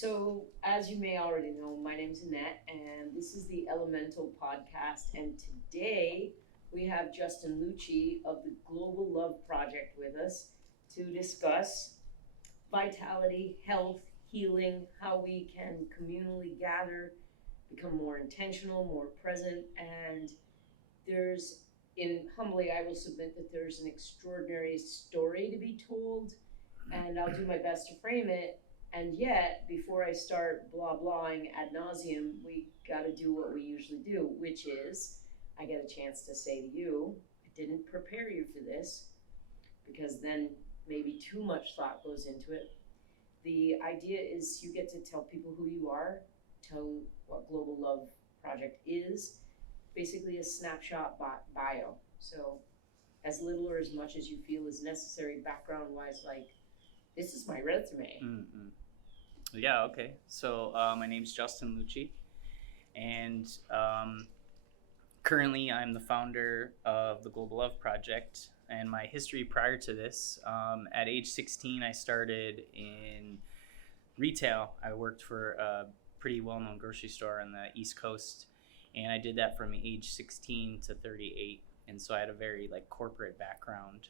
So, as you may already know, my name's Annette, and this is the Elemental Podcast. And today we have Justin Lucci of the Global Love Project with us to discuss vitality, health, healing, how we can communally gather, become more intentional, more present. And humbly, I will submit that there's an extraordinary story to be told, and I'll do my best to frame it. And yet, before I start blah-blahing ad nauseum, we got to do what we usually do, which is I get a chance to say to you, I didn't prepare you for this, because then maybe too much thought goes into it. The idea is you get to tell people who you are, tell what Global Love Project is, basically a snapshot bio. So as little or as much as you feel is necessary background-wise, like, this is my resume. Mm-hmm. Yeah, okay. So my name's Justin Lucci, and currently I'm the founder of the Global Love Project. And my history prior to this, at age 16, I started in retail. I worked for a pretty well-known grocery store on the East Coast, and I did that from age 16 to 38. And so I had a very corporate background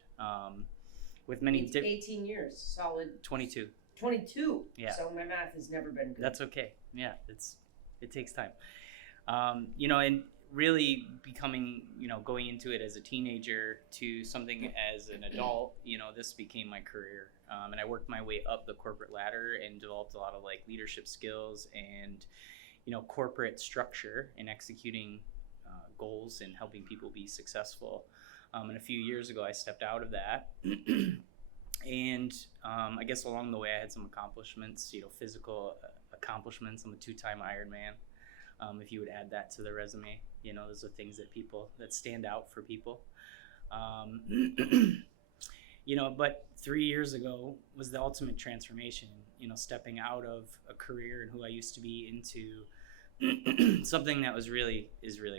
with many 18 years, solid. 22. 22. Yeah. So my math has never been good. That's okay. Yeah, it takes time. And really becoming, going into it as a teenager to something as an adult, this became my career. And I worked my way up the corporate ladder and developed a lot of leadership skills and, corporate structure in executing goals and helping people be successful. And a few years ago, I stepped out of that. And I guess along the way, I had some accomplishments, physical accomplishments. I'm a 2-time Ironman. If you would add that to the resume, those are things that stand out for people. But 3 years ago was the ultimate transformation, stepping out of a career and who I used to be into something that is really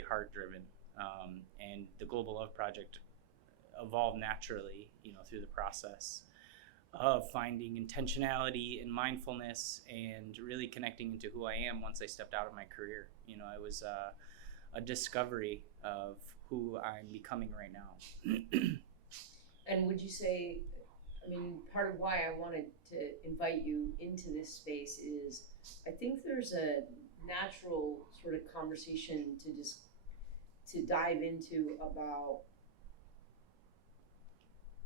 heart driven. And the Global Love Project evolved naturally, through the process of finding intentionality and mindfulness and really connecting into who I am once I stepped out of my career. It was a discovery of who I'm becoming right now. And would you say, part of why I wanted to invite you into this space is I think there's a natural sort of conversation to dive into about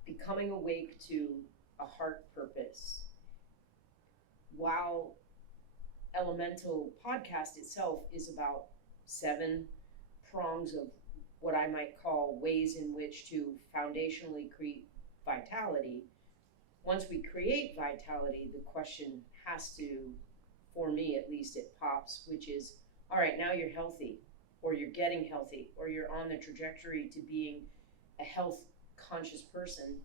becoming awake to a heart purpose. While Elemental Podcast itself is about 7 prongs of what I might call ways in which to foundationally create vitality. Once we create vitality, the question has to, for me at least, it pops, which is, all right, now you're healthy, or you're getting healthy, or you're on the trajectory to being a health conscious person.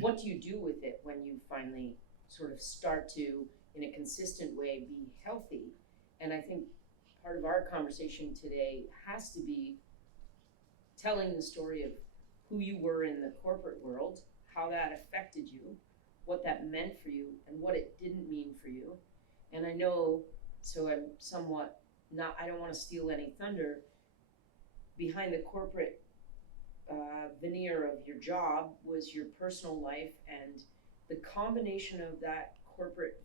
What do you do with it when you finally sort of start to, in a consistent way, be healthy? And I think part of our conversation today has to be telling the story of who you were in the corporate world, how that affected you, what that meant for you, and what it didn't mean for you. And I know, so I'm somewhat I don't want to steal any thunder, behind the corporate veneer of your job was your personal life, and the combination of that corporate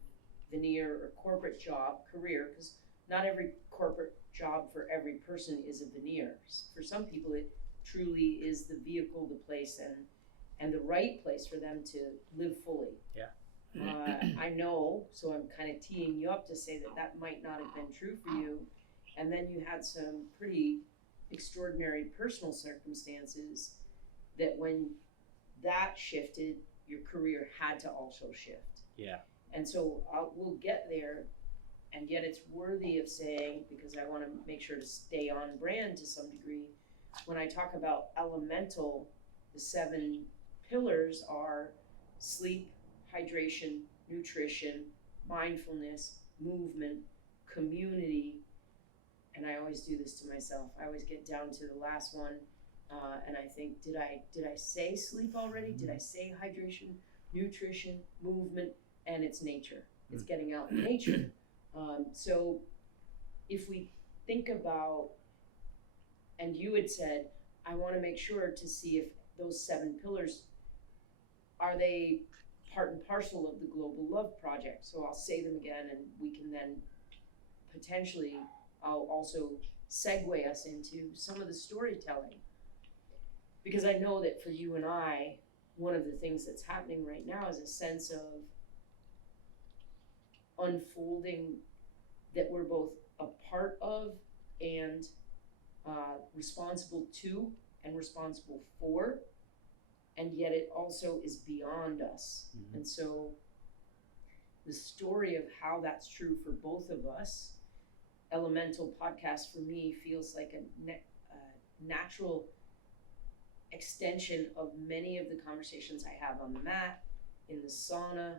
veneer or corporate job career, because not every corporate job for every person is a veneer. For some people it truly is the vehicle, the place, and the right place for them to live fully. Yeah. I know, so I'm kind of teeing you up to say that might not have been true for you, and then you had some pretty extraordinary personal circumstances that when that shifted, your career had to also shift. Yeah. And so we'll get there, and yet it's worthy of saying, because I want to make sure to stay on brand to some degree, when I talk about elemental, the 7 pillars are sleep, hydration, nutrition, mindfulness, movement, community. And I always do this to myself. I always get down to the last one, and I think, did I say sleep already? Did I say hydration, nutrition, movement? And it's nature. It's getting out in nature. So if we think about, and you had said, I want to make sure to see if those 7 pillars, are they part and parcel of the Global Love Project? So I'll say them again, and we can then potentially, I'll also segue us into some of the storytelling. Because I know that for you and I, one of the things that's happening right now is a sense of unfolding that we're both a part of and responsible to and responsible for, and yet it also is beyond us. Mm-hmm. And so the story of how that's true for both of us, Elemental Podcast for me feels like a natural extension of many of the conversations I have on the mat, in the sauna,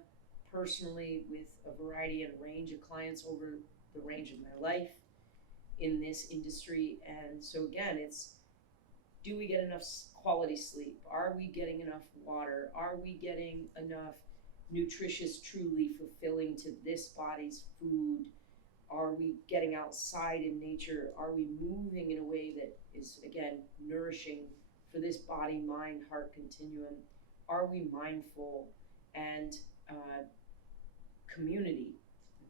personally with a variety and range of clients over the range of my life in this industry. And so again, it's, do we get enough quality sleep? Are we getting enough water? Are we getting enough nutritious, truly fulfilling to this body's food? Are we getting outside in nature? Are we moving in a way that is, again, nourishing for this body, mind, heart continuum? Are we mindful? And community,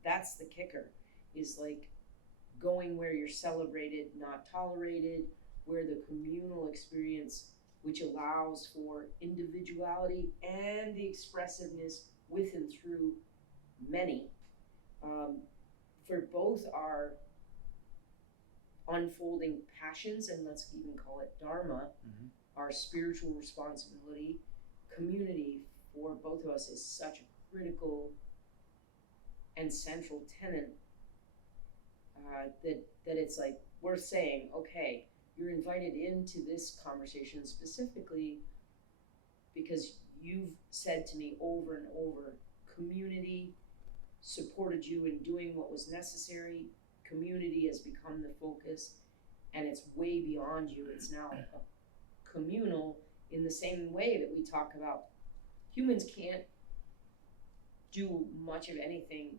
that's the kicker, is like going where you're celebrated, not tolerated, where the communal experience, which allows for individuality and the expressiveness with and through many, for both our unfolding passions, and let's even call it dharma, mm-hmm. our spiritual responsibility. Community for both of us is such a critical and central tenet that it's like we're saying, okay, you're invited into this conversation specifically because you've said to me over and over, community supported you in doing what was necessary. Community has become the focus, and it's way beyond you. It's now communal in the same way that we talk about humans can't do much of anything,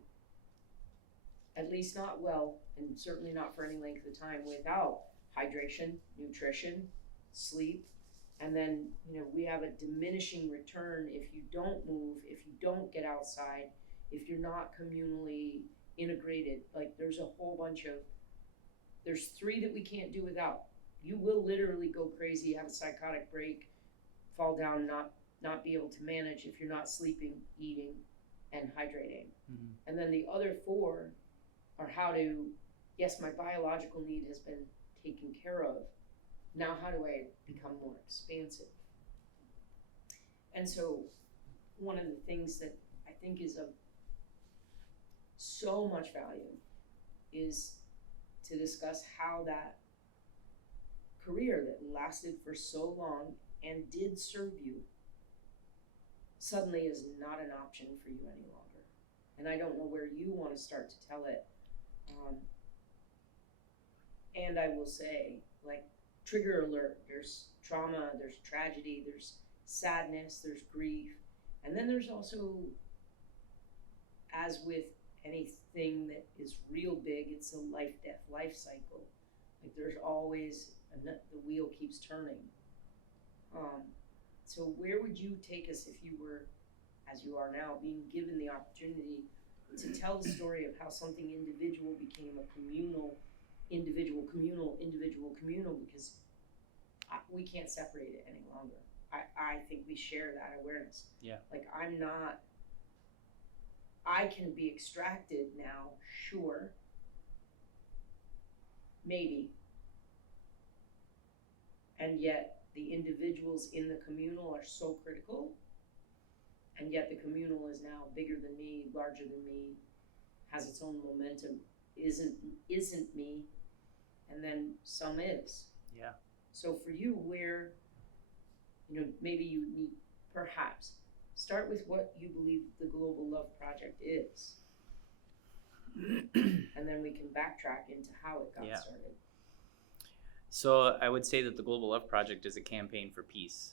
at least not well, and certainly not for any length of time, without hydration, nutrition, sleep, and then, we have a diminishing return if you don't move, if you don't get outside, if you're not communally integrated. Like there's there's 3 that we can't do without. You will literally go crazy, have a psychotic break, fall down, not be able to manage if you're not sleeping, eating, and hydrating. Mm-hmm. And then the other 4 are how to, yes, my biological need has been taken care of. Now how do I become more expansive? And so one of the things that I think is of so much value is to discuss how that career that lasted for so long and did serve you suddenly is not an option for you any longer. And I don't know where you want to start to tell it. And I will say, like, trigger alert, there's trauma, there's tragedy, there's sadness, there's grief. And then there's also, as with anything that is real big, it's a life-death life cycle. Like there's always, the wheel keeps turning. So where would you take us if you were, as you are now, being given the opportunity to tell the story of how something individual became a communal, individual, communal, because we can't separate it any longer. I think we share that awareness. Yeah. Like I can be extracted now, sure, maybe, and yet the individuals in the communal are so critical, and yet the communal is now bigger than me, larger than me, has its own momentum, isn't me, and then some is. Yeah. So for you, where, maybe you need, perhaps, start with what you believe the Global Love Project is. And then we can backtrack into how it got started. So I would say that the Global Love Project is a campaign for peace.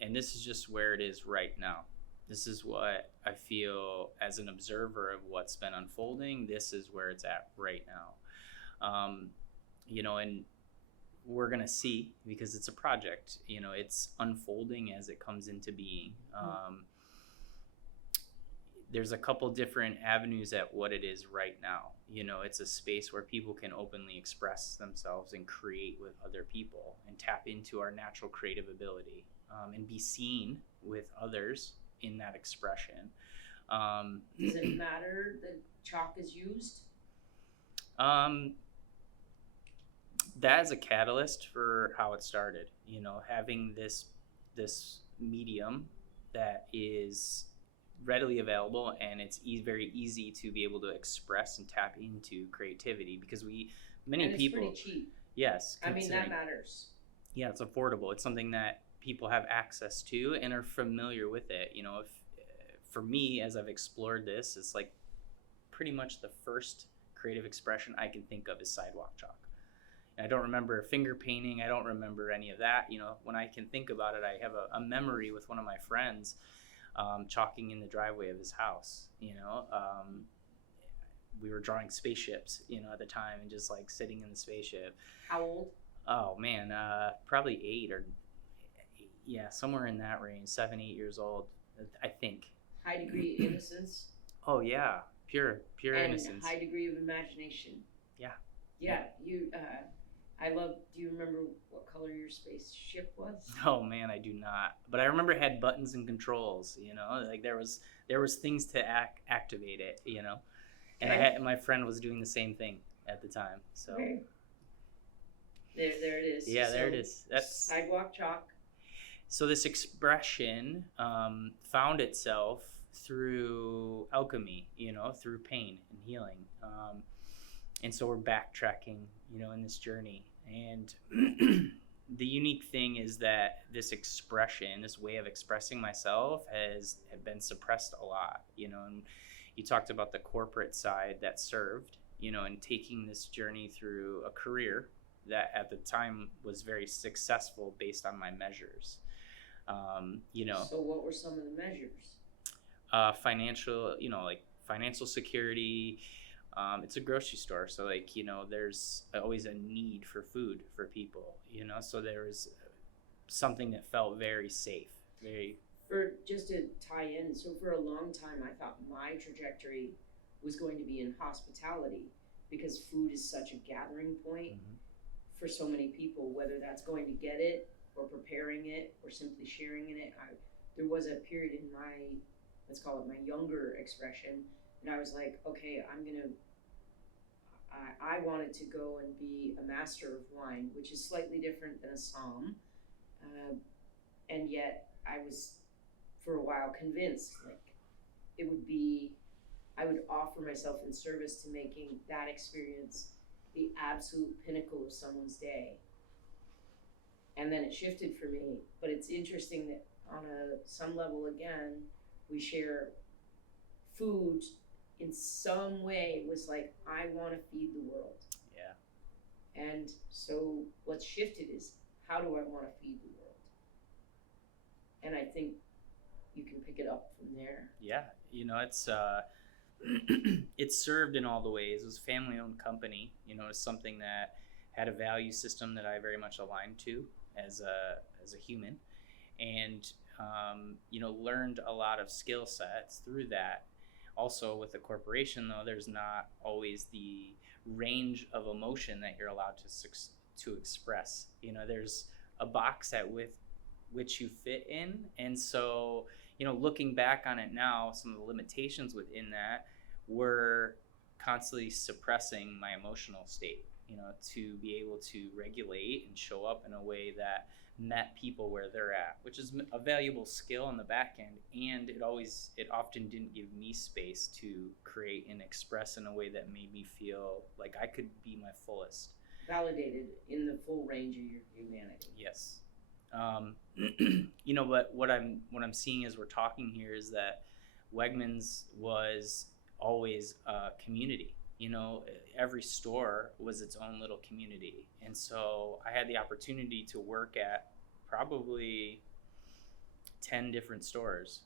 And this is just where it is right now. This is what I feel as an observer of what's been unfolding. This is where it's at right now. And we're going to see, because it's a project, it's unfolding as it comes into being. There's a couple different avenues at what it is right now. It's a space where people can openly express themselves and create with other people and tap into our natural creative ability, and be seen with others in that expression. Does it matter that chalk is used? That is a catalyst for how it started. Having this medium that is readily available, and it's very easy to be able to express and tap into creativity, because many people. It's pretty cheap. Yes, I mean, that matters. Yeah, it's affordable. It's something that people have access to and are familiar with it. If for me, as I've explored this, it's like pretty much the first creative expression I can think of is sidewalk chalk. And I don't remember finger painting. I don't remember any of that. When I can think about it, I have a memory with one of my friends, chalking in the driveway of his house. We were drawing spaceships, at the time, and just like sitting in the spaceship. How old? Oh man, probably 8 or somewhere in that range, 7, 8 years old, I think. High degree of innocence. Oh yeah, pure and innocence. High degree of imagination. Yeah. Yeah, you. I love. Do you remember what color your spaceship was? Oh man, I do not. But I remember it had buttons and controls. Like there was things to activate it. And my friend was doing the same thing at the time. So. Okay. There it is. Yeah, there it is. That's sidewalk chalk. So this expression found itself through alchemy, through pain and healing. And so we're backtracking, in this journey. And the unique thing is that this expression, this way of expressing myself had been suppressed a lot, and you talked about the corporate side that served, and taking this journey through a career that at the time was very successful based on my measures. So what were some of the measures? Financial, like financial security. It's a grocery store, so there's always a need for food for people, so there was something that felt very safe, Just to tie in, so for a long time I thought my trajectory was going to be in hospitality, because food is such a gathering point for so many people, whether that's going to get it or preparing it or simply sharing in it. There was a period in my, let's call it my younger expression, and I was like, okay, I wanted to go and be a master of wine, which is slightly different than a somm. And yet I was, for a while, convinced I would offer myself in service to making that experience the absolute pinnacle of someone's day. And then it shifted for me. But it's interesting that on some level, again, we share food in some way was like, I want to feed the world. Yeah. And so what's shifted is, how do I want to feed the world? And I think you can pick it up from there. Yeah, it's it's served in all the ways. It was a family-owned company. It's something that had a value system that I very much aligned to as a human, and learned a lot of skill sets through that. Also, with a corporation, though, there's not always the range of emotion that you're allowed to express. There's a box with which you fit in, and so looking back on it now, some of the limitations within that were constantly suppressing my emotional state, to be able to regulate and show up in a way that met people where they're at, which is a valuable skill on the back end, and it often didn't give me space to create and express in a way that made me feel like I could be my fullest. Validated in the full range of your humanity. Yes. But what I'm seeing as we're talking here is that Wegmans was always a community. Every store was its own little community. And so I had the opportunity to work at probably 10 different stores.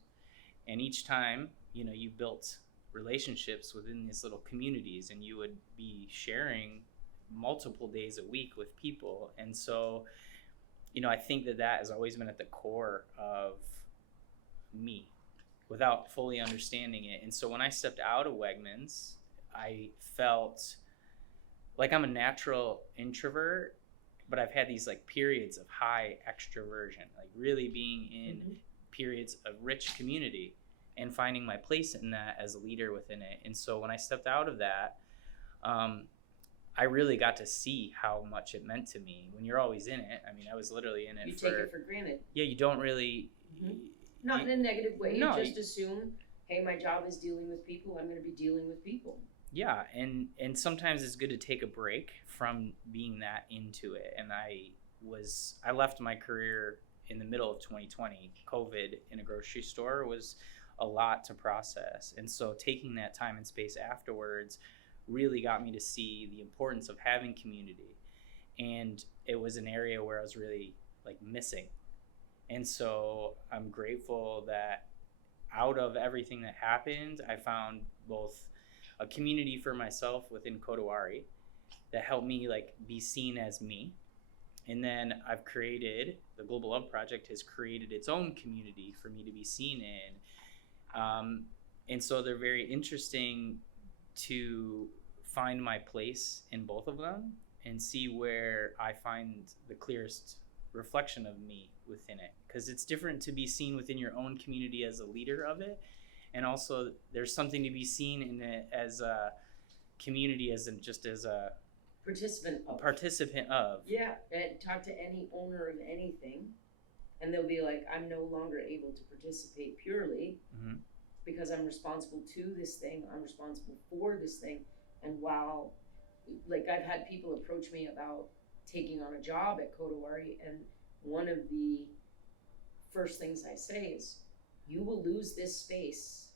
And each time, you know, you built relationships within these little communities, and you would be sharing multiple days a week with people. And so, you know, I think that has always been at the core of me without fully understanding it. And so when I stepped out of Wegmans, I felt like I'm a natural introvert, but I've had these like periods of high extroversion, like really being in periods of rich community and finding my place in that as a leader within it. And so when I stepped out of that, I really got to see how much it meant to me. When you're always in it, I mean, I was literally in it. You take it for granted. Yeah, you don't really. Not in a negative way. No, you just assume, hey, my job is dealing with people. I'm going to be dealing with people. Yeah, and sometimes it's good to take a break from being that into it. And I left my career in the middle of 2020. COVID in a grocery store was a lot to process. And so taking that time and space afterwards really got me to see the importance of having community. And it was an area where I was really like missing. And so I'm grateful that out of everything that happened, I found both a community for myself within Kodawari that helped me like be seen as me. And then I've created, the Global Love Project has created its own community for me to be seen in. And so they're very interesting to find my place in both of them and see where I find the clearest reflection of me within it. Because it's different to be seen within your own community as a leader of it. And also there's something to be seen in it as a community, as in just as a participant of. Yeah, and talk to any owner of anything and they'll be like, I'm no longer able to participate purely because I'm responsible to this thing, I'm responsible for this thing. And while, like, I've had people approach me about taking on a job at Kodawari, and one of the first things I say is, you will lose this space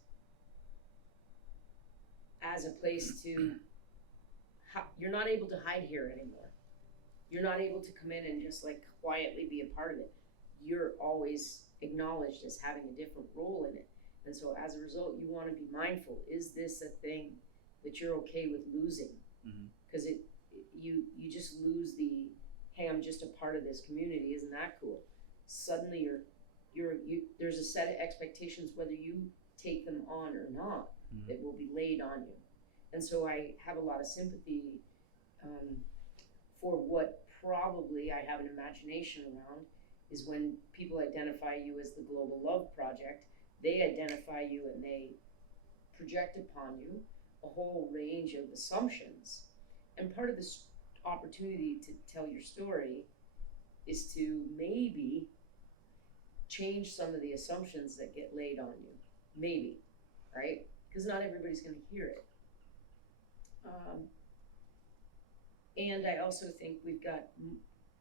as a place to, you're not able to hide here anymore. You're not able to come in and just like quietly be a part of it. You're always acknowledged as having a different role in it. And so as a result, you want to be mindful. Is this a thing that you're okay with losing? Because you just lose the, hey, I'm just a part of this community. Isn't that cool? Suddenly there's a set of expectations, whether you take them on or not, that will be laid on you. And so I have a lot of sympathy for what probably I have an imagination around is when people identify you as the Global Love Project, they identify you and they project upon you a whole range of assumptions. And part of this opportunity to tell your story is to maybe change some of the assumptions that get laid on you. Maybe, right? Because not everybody's going to hear it. And I also think we've got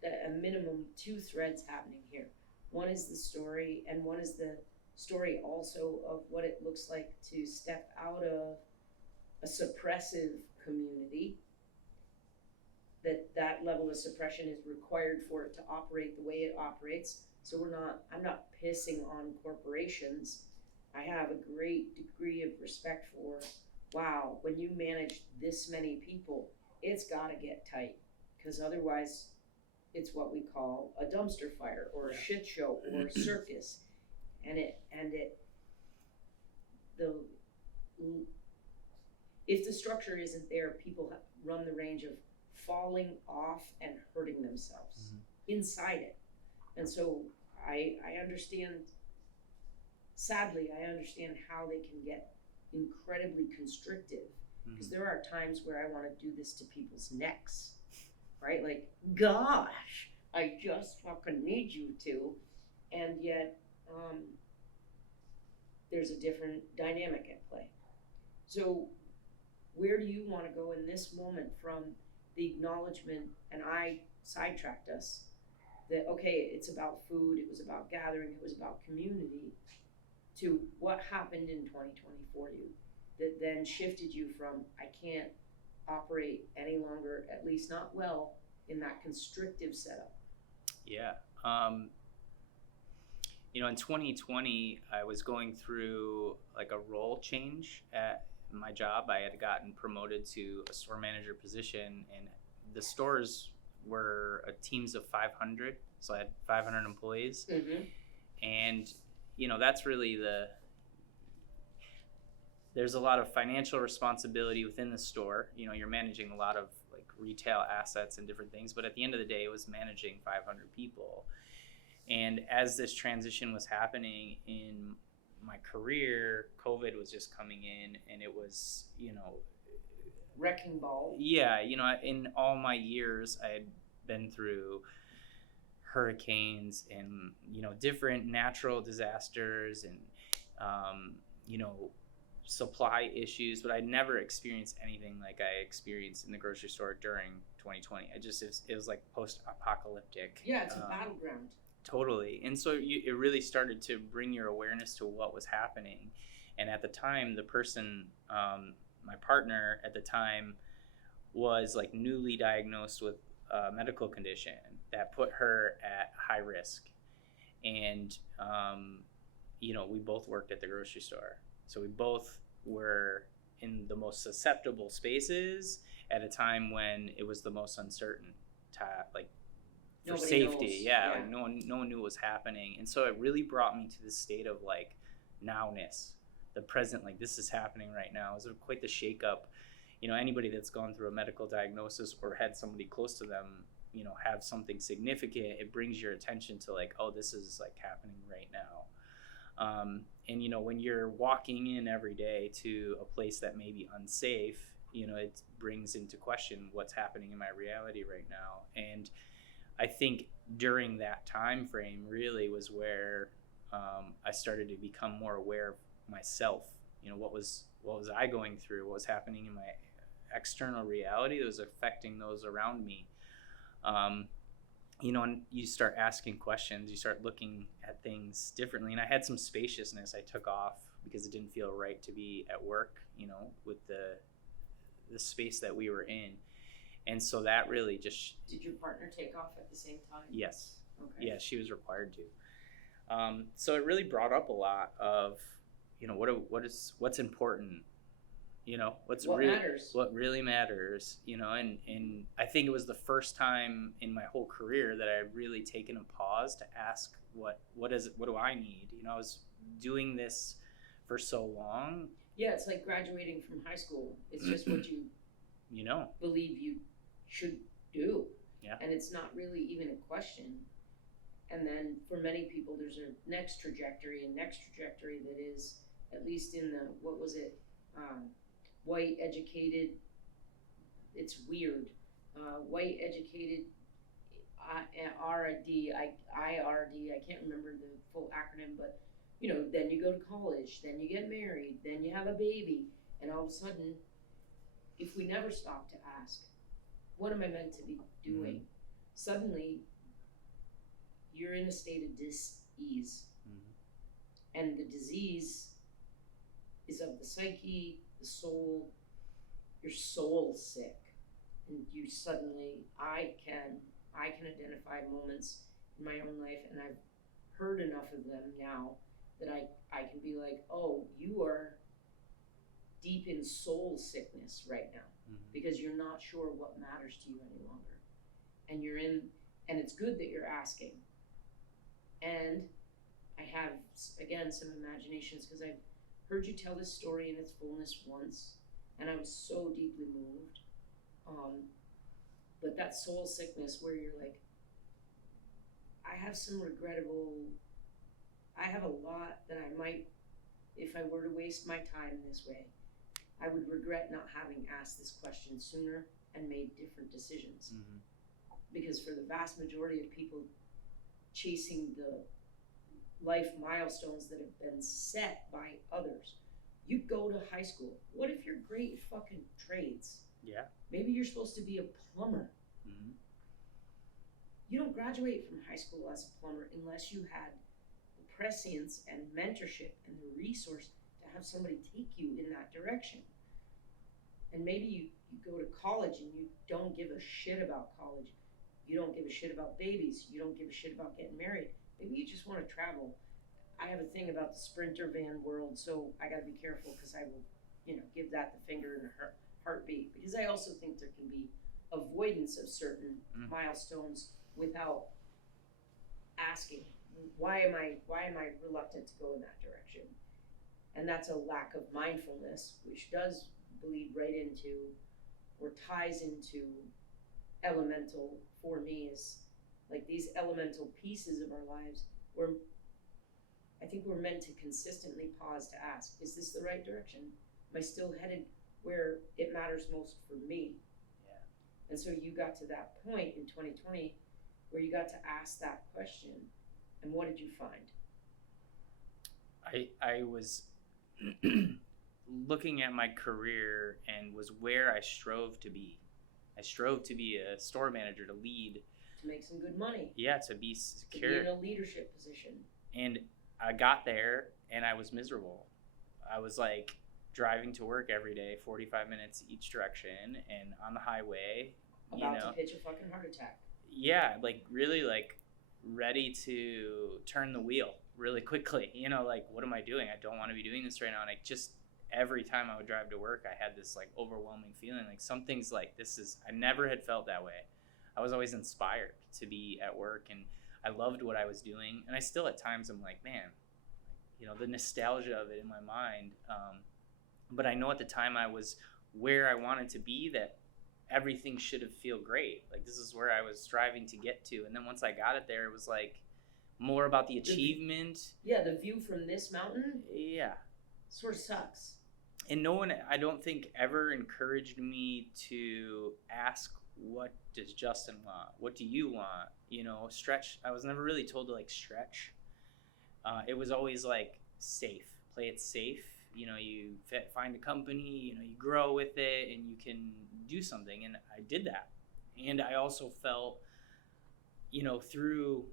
a minimum 2 threads happening here. One is the story, and one is the story also of what it looks like to step out of a suppressive community, that level of suppression is required for it to operate the way it operates. So I'm not pissing on corporations. I have a great degree of respect for, wow, when you manage this many people, it's gotta get tight, because otherwise it's what we call a dumpster fire or a shit show or a circus. If the structure isn't there, people run the range of falling off and hurting themselves inside it. And so I understand, sadly, I understand how they can get incredibly constrictive, because there are times where I want to do this to people's necks, right? Like, gosh, I just fucking need you to. And yet, there's a different dynamic at play. So where do you want to go in this moment from the acknowledgement, and I sidetracked us, that, okay, it's about food, it was about gathering, it was about community, to what happened in 2020 for you that then shifted you from, I can't operate any longer, at least not well, in that constrictive setup? Yeah. in 2020, I was going through like a role change at my job. I had gotten promoted to a store manager position, and the stores were teams of 500. So I had 500 employees. Mm-hmm. And, that's really there's a lot of financial responsibility within the store. You're managing a lot of like retail assets and different things, but at the end of the day, it was managing 500 people. And as this transition was happening in my career, COVID was just coming in, and it was, Wrecking ball. yeah, in all my years, I had been through hurricanes and, different natural disasters and, supply issues, but I never experienced anything like I experienced in the grocery store during 2020. It was like post-apocalyptic. Yeah, it's a battleground. Totally. And so it really started to bring your awareness to what was happening. And at the time, the person, my partner at the time, was like newly diagnosed with a medical condition that put her at high risk. And, we both worked at the grocery store. So we both were in the most susceptible spaces at a time when it was the most uncertain like for Nobody safety. knows. Yeah, like no one knew what was happening. And so it really brought me to this state of like nowness, the present, like this is happening right now. It was quite the shakeup. Anybody that's gone through a medical diagnosis or had somebody close to them, have something significant, it brings your attention to like, oh, this is like happening right now. And when you're walking in every day to a place that may be unsafe, it brings into question what's happening in my reality right now. And I think during that time frame really was where I started to become more aware of myself. What was I going through? What was happening in my external reality that was affecting those around me? And you start asking questions, you start looking at things differently. And I had some spaciousness I took off because it didn't feel right to be at work, with the space that we were in. And so that really just... Did your partner take off at the same time? Yes. Okay. Yeah, she was required to. So it really brought up a lot of, what's important, matters. What really matters, and I think it was the first time in my whole career that I had really taken a pause to ask what do I need? I was doing this for so long. Yeah, it's like graduating from high school. It's just what you believe you should do. Yeah. And it's not really even a question. And then for many people, there's a next trajectory that is, at least in the, what was it? White educated, it's weird. White educated, IRD, I can't remember the full acronym, but then you go to college, then you get married, then you have a baby, and all of a sudden, if we never stop to ask, what am I meant to be doing? Mm-hmm. Suddenly, you're in a state of dis-ease. Mm-hmm. And the disease is of the psyche, the soul. Your soul's sick. And you suddenly, I can identify moments in my own life, and I've heard enough of them now that I can be like, oh, you are deep in soul sickness right now. Mm-hmm. Because you're not sure what matters to you any longer. And it's good that you're asking. And I have, again, some imaginations, because I've heard you tell this story in its fullness once, and I was so deeply moved. But that soul sickness where you're like, I have a lot that I might, if I were to waste my time this way, I would regret not having asked this question sooner and made different decisions. Mm-hmm. Because for the vast majority of people chasing the life milestones that have been set by others, you go to high school. What if you're great at fucking trades? Yeah. Maybe you're supposed to be a plumber. Mm-hmm. You don't graduate from high school as a plumber unless you had the prescience and mentorship and the resource to have somebody take you in that direction. And maybe you go to college and you don't give a shit about college. You don't give a shit about babies. You don't give a shit about getting married. Maybe you just want to travel. I have a thing about the Sprinter van world, so I got to be careful because I will, give that the finger and a heartbeat, because I also think there can be avoidance of certain milestones without asking, why am I reluctant to go in that direction? And that's a lack of mindfulness, which does bleed right into, or ties into, elemental for me, is like these elemental pieces of our lives where I think we're meant to consistently pause to ask, is this the right direction? Am I still headed where it matters most for me? Yeah. And so you got to that point in 2020 where you got to ask that question, and what did you find? I was looking at my career and was where I strove to be. I strove to be a store manager, to lead. To make some good money. Yeah, to be secure. To be in a leadership position. And I got there and I was miserable. I was like driving to work every day, 45 minutes each direction, and on the highway. About to pitch a fucking heart attack. Yeah, like really like ready to turn the wheel really quickly. Like, what am I doing? I don't want to be doing this right now. And I just, every time I would drive to work, I had this like overwhelming feeling like something's like, I never had felt that way. I was always inspired to be at work, and I loved what I was doing. And I still at times I'm like, man, the nostalgia of it in my mind. But I know at the time I was where I wanted to be, that everything should have feel great. Like, this is where I was striving to get to. And then once I got it there, it was like more about the achievement. Yeah, the view from this mountain. Yeah. Sort of sucks. And no one, I don't think, ever encouraged me to ask, what does Justin want? What do you want? Stretch. I was never really told to like stretch. It was always like safe. Play it safe. You find a company, you grow with it, and you can do something. And I did that. And I also felt, through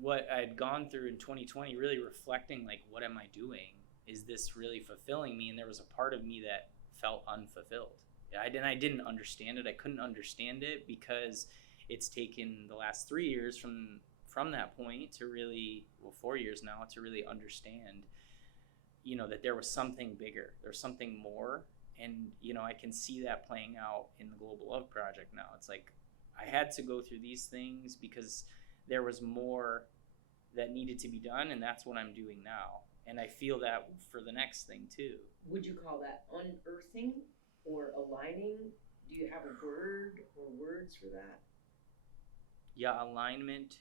what I had gone through in 2020, really reflecting like, what am I doing? Is this really fulfilling me? And there was a part of me that felt unfulfilled. I didn't understand it. I couldn't understand it because it's taken the last 3 years from that point to really, 4 years now, to really understand, that there was something bigger, there's something more. And, I can see that playing out in the Global Love Project now. It's like, I had to go through these things because there was more that needed to be done, and that's what I'm doing now. And I feel that for the next thing too. Would you call that unearthing or aligning? Do you have a word or words for that? Yeah, alignment,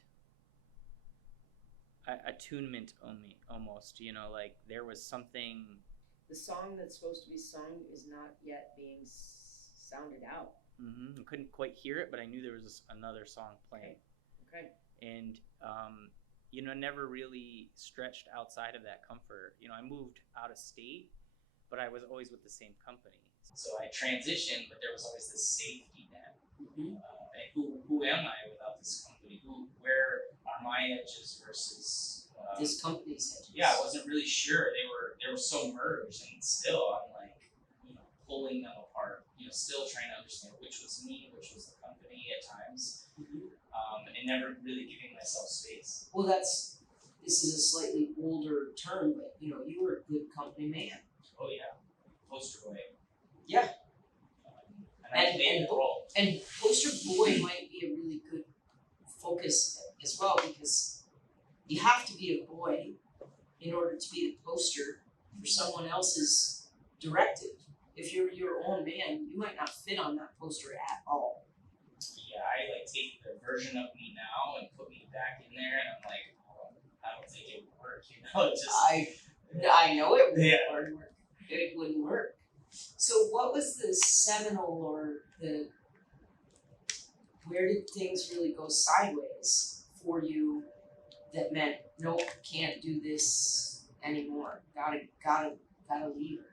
attunement almost, like there was something. The song that's supposed to be sung is not yet being sounded out. I couldn't quite hear it, but I knew there was another song playing. Okay. And, never really stretched outside of that comfort. I moved out of state, but I was always with the same company. So I transitioned, but there was always this safety net. Mm-hmm. And who am I without this company? Where are my edges versus this company's edges? Yeah, I wasn't really sure. They were so merged, and still I'm like, pulling them apart. Still trying to understand which was me, which was the company at times, and never really giving myself space. Well, this is a slightly older term, but you were a good company man. Oh yeah, poster boy. Yeah. And poster boy might be a really good focus as well, because you have to be a boy in order to be the poster for someone else's directive. If you're your own man, you might not fit on that poster at all. Yeah, I take the version of me now and put me back in there, and I'm like, I don't think it would work. I know it wouldn't Yeah. work. It wouldn't work. So what was the seminal, or where did things really go sideways for you that meant, nope, can't do this anymore, gotta leave,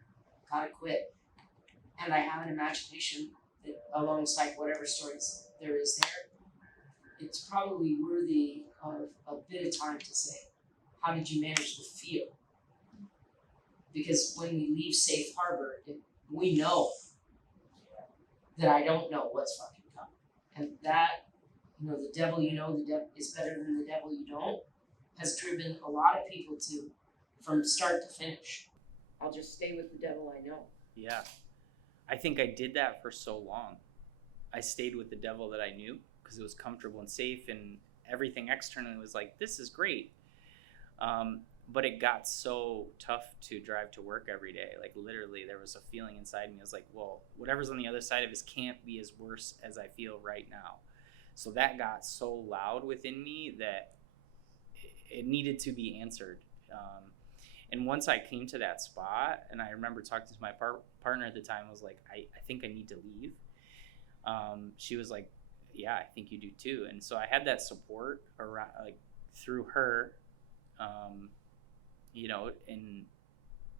gotta quit? And I have an imagination that alongside whatever stories there is there, it's probably worthy of a bit of time to say, how did you manage the feel? Because when we leave safe harbor, we know that I don't know what's fucking coming. And that, the devil the devil is better than the devil you don't. has driven a lot of people to, from start to finish, I'll just stay with the devil I know. Yeah. I think I did that for so long. I stayed with the devil that I knew because it was comfortable and safe, and everything externally was like, this is great. But it got so tough to drive to work every day. Like, literally, there was a feeling inside me. I was like, well, whatever's on the other side of this can't be as worse as I feel right now. So that got so loud within me that it needed to be answered. And once I came to that spot, and I remember talking to my partner at the time, I was like, I think I need to leave. She was like, yeah, I think you do too. And so I had that support around, like, through her, you know, and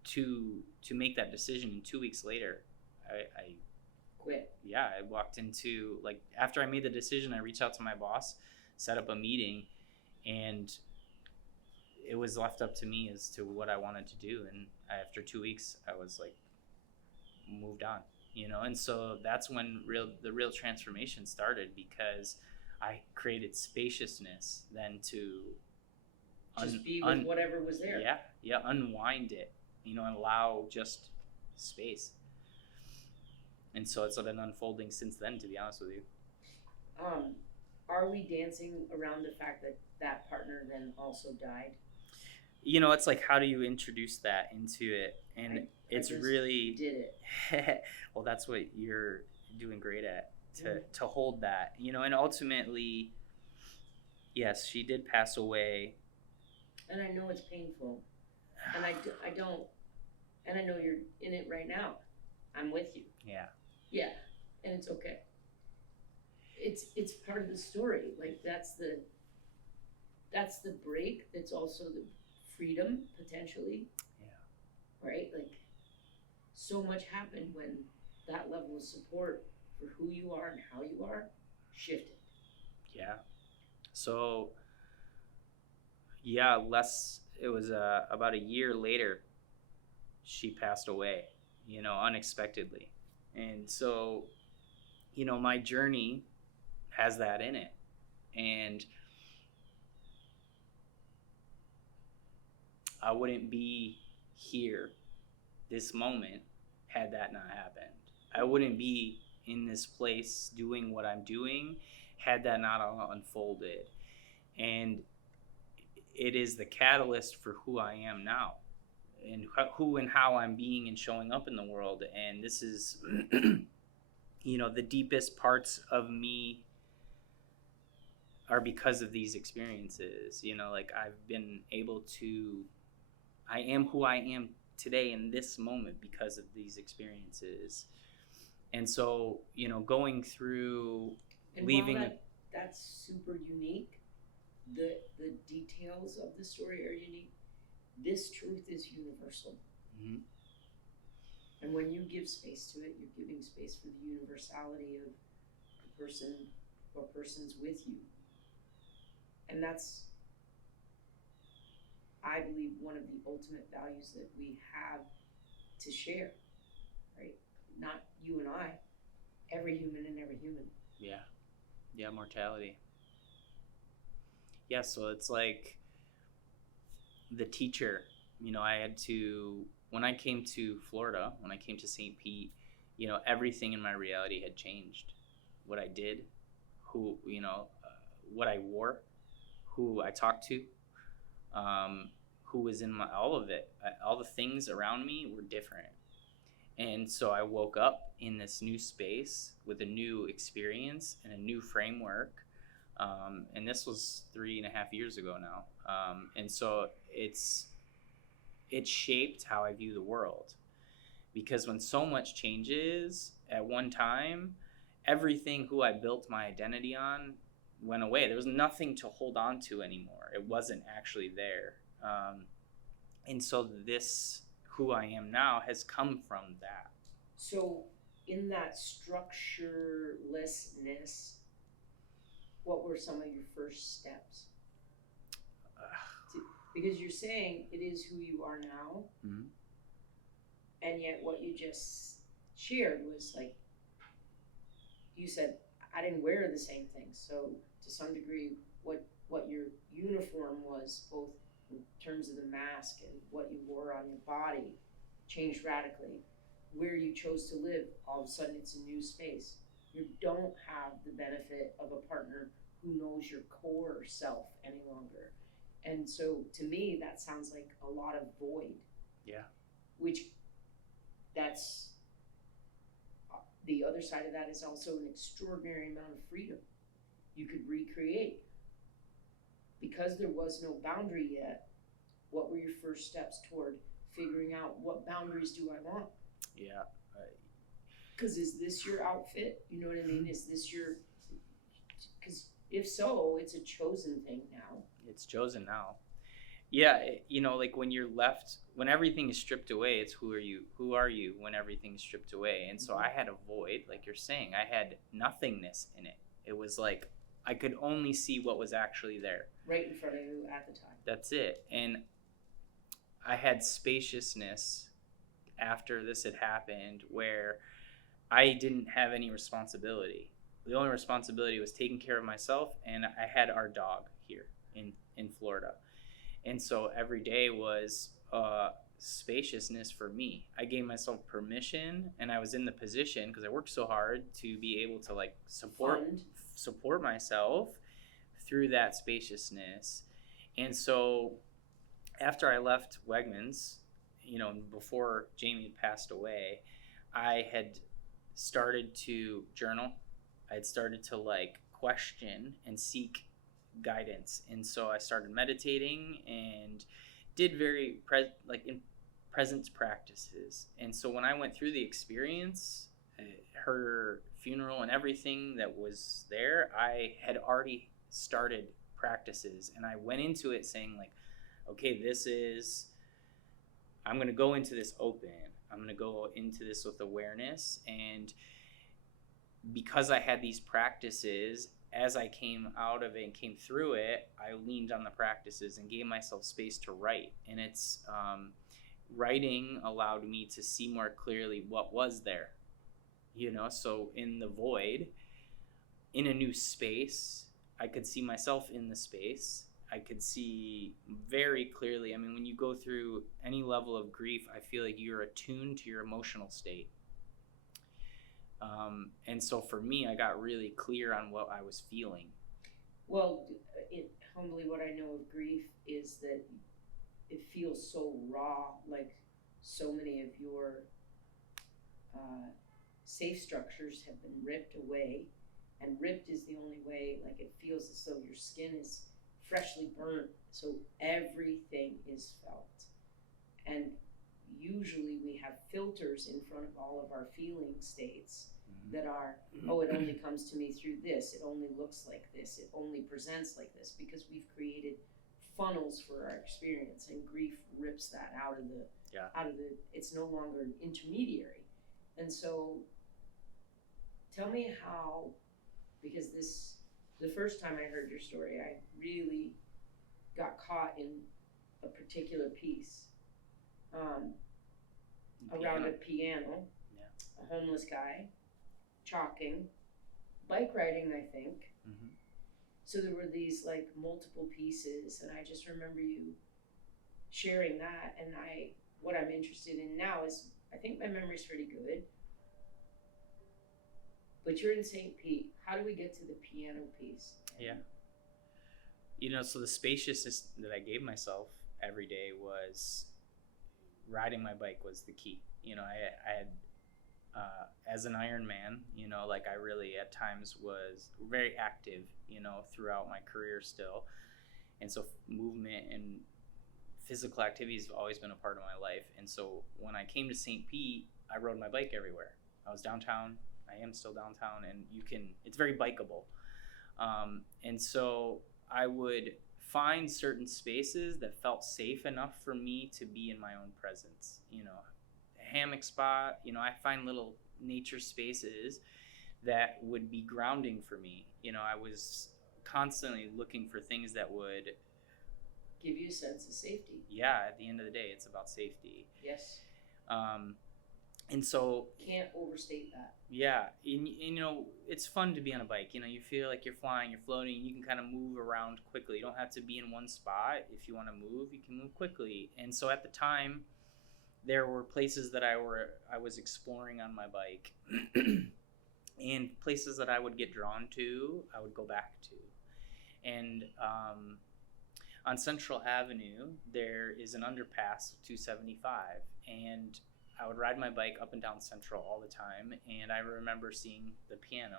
to make that decision. And 2 weeks later, I Quit. Yeah, I walked into, like, after I made the decision, I reached out to my boss, set up a meeting, and it was left up to me as to what I wanted to do. And after 2 weeks, I was like, moved on, you know. And so that's when the real transformation started, because I created spaciousness then to Just be with whatever was there. Yeah, unwind it, you know, and allow just space. And so it's been unfolding since then, to be honest with you. Are we dancing around the fact that that partner then also died? You know, it's like, how do you introduce that into it? And it's really did it. Well, that's what you're doing great at, to hold that, you know. And ultimately, yes, she did pass away. And I know it's painful. And I don't, and I know you're in it right now. I'm with you. Yeah. Yeah, and it's okay. It's part of the story. Like, that's the break. That's also the freedom, potentially. Yeah. Right? Like, so much happened when that level of support for who you are and how you are shifted. Yeah. So, yeah, it was about a year later, she passed away, you know, unexpectedly. And so, you know, my journey has that in it. And I wouldn't be here this moment had that not happened. I wouldn't be in this place doing what I'm doing had that not unfolded. And it is the catalyst for who I am now, and who and how I'm being and showing up in the world. And this is, you know, the deepest parts of me are because of these experiences. You know, like, I've been able to, I am who I am today in this moment because of these experiences. And so, you know, going through and leaving. While that's super unique. The details of the story are unique. This truth is universal. Mm-hmm. And when you give space to it, you're giving space for the universality of the person or persons with you. And that's, I believe, one of the ultimate values that we have to share, right? Not you and I, every human and every human. Yeah, mortality. Yeah, so it's like the teacher, you know, I had to, when I came to Florida, when I came to St. Pete, you know, everything in my reality had changed. What I did, who, you know, what I wore, who I talked to, who was in all of it. All the things around me were different. And so I woke up in this new space with a new experience and a new framework. And this was 3.5 years ago now. And so it shaped how I view the world. Because when so much changes at one time, everything who I built my identity on went away. There was nothing to hold on to anymore. It wasn't actually there. And so this, who I am now, has come from that. So in that structurelessness, what were some of your first steps? Because you're saying it is who you are now, mm-hmm. And yet what you just shared was like, you said, I didn't wear the same things. So to some degree, what what your uniform was, both in terms of the mask and what you wore on your body, changed radically. Where you chose to live, all of a sudden it's a new space. You don't have the benefit of a partner who knows your core self any longer. And so to me, that sounds like a lot of void. Yeah. Which that's the other side of that is also an extraordinary amount of freedom. You could recreate. Because there was no boundary yet, what were your first steps toward figuring out what boundaries do I want? Yeah. Because is this your outfit? You know what I mean? Is this your, because if so, it's a chosen thing now. It's chosen now. Yeah, like when you're left, when everything is stripped away, it's who are you when everything's stripped away. And so I had a void, like you're saying. I had nothingness in it. It was like I could only see what was actually there. Right in front of you at the time. That's it. And I had spaciousness after this had happened where I didn't have any responsibility. The only responsibility was taking care of myself, and I had our dog here in Florida. And so every day was spaciousness for me. I gave myself permission, and I was in the position because I worked so hard to be able to like support myself through that spaciousness. And so after I left Wegmans, before Jamie passed away, I had started to journal. I had started to like question and seek guidance. And so I started meditating and did very in presence practices. And so when I went through the experience, her funeral and everything that was there, I had already started practices, and I went into it saying like, okay, I'm going to go into this open. I'm going to go into this with awareness. And because I had these practices, as I came out of it and came through it, I leaned on the practices and gave myself space to write. And it's writing allowed me to see more clearly what was there. So in the void, in a new space, I could see myself in the space. I could see very clearly. I mean, when you go through any level of grief, I feel like you're attuned to your emotional state. And so for me, I got really clear on what I was feeling. Well, humbly, what I know of grief is that it feels so raw, like so many of your safe structures have been ripped away, and ripped is the only way. Like it feels as though your skin is freshly burnt, so everything is felt. And usually we have filters in front of all of our feeling states that are, oh, it only comes to me through this, it only looks like this, it only presents like this, because we've created funnels for our experience, and grief rips that out of the it's no longer an intermediary. And so tell me how, because the first time I heard your story, I really got caught in a particular piece around a piano, a homeless guy, chalking, bike riding, I think. Mm-hmm. So there were these like multiple pieces, and I just remember you sharing that. And what I'm interested in now is, I think my memory's pretty good, but you're in St. Pete. How do we get to the piano piece? Yeah. So the spaciousness that I gave myself every day was riding my bike was the key. I had, as an Ironman, like I really at times was very active, throughout my career still. And so movement and physical activity has always been a part of my life. And so when I came to St. Pete, I rode my bike everywhere. I was downtown. I am still downtown, and it's very bikeable. And so I would find certain spaces that felt safe enough for me to be in my own presence. A hammock spot, I find little nature spaces that would be grounding for me. I was constantly looking for things that would give you a sense of safety. Yeah, at the end of the day, it's about safety. Yes. And so, Can't overstate that. yeah, and you know, it's fun to be on a bike. You know, you feel like you're flying, you're floating, you can kind of move around quickly. You don't have to be in one spot. If you want to move, you can move quickly. And so at the time, there were places that I was exploring on my bike, and places that I would get drawn to, I would go back to. And on Central Avenue, there is an underpass of 275, and I would ride my bike up and down Central all the time, and I remember seeing the piano.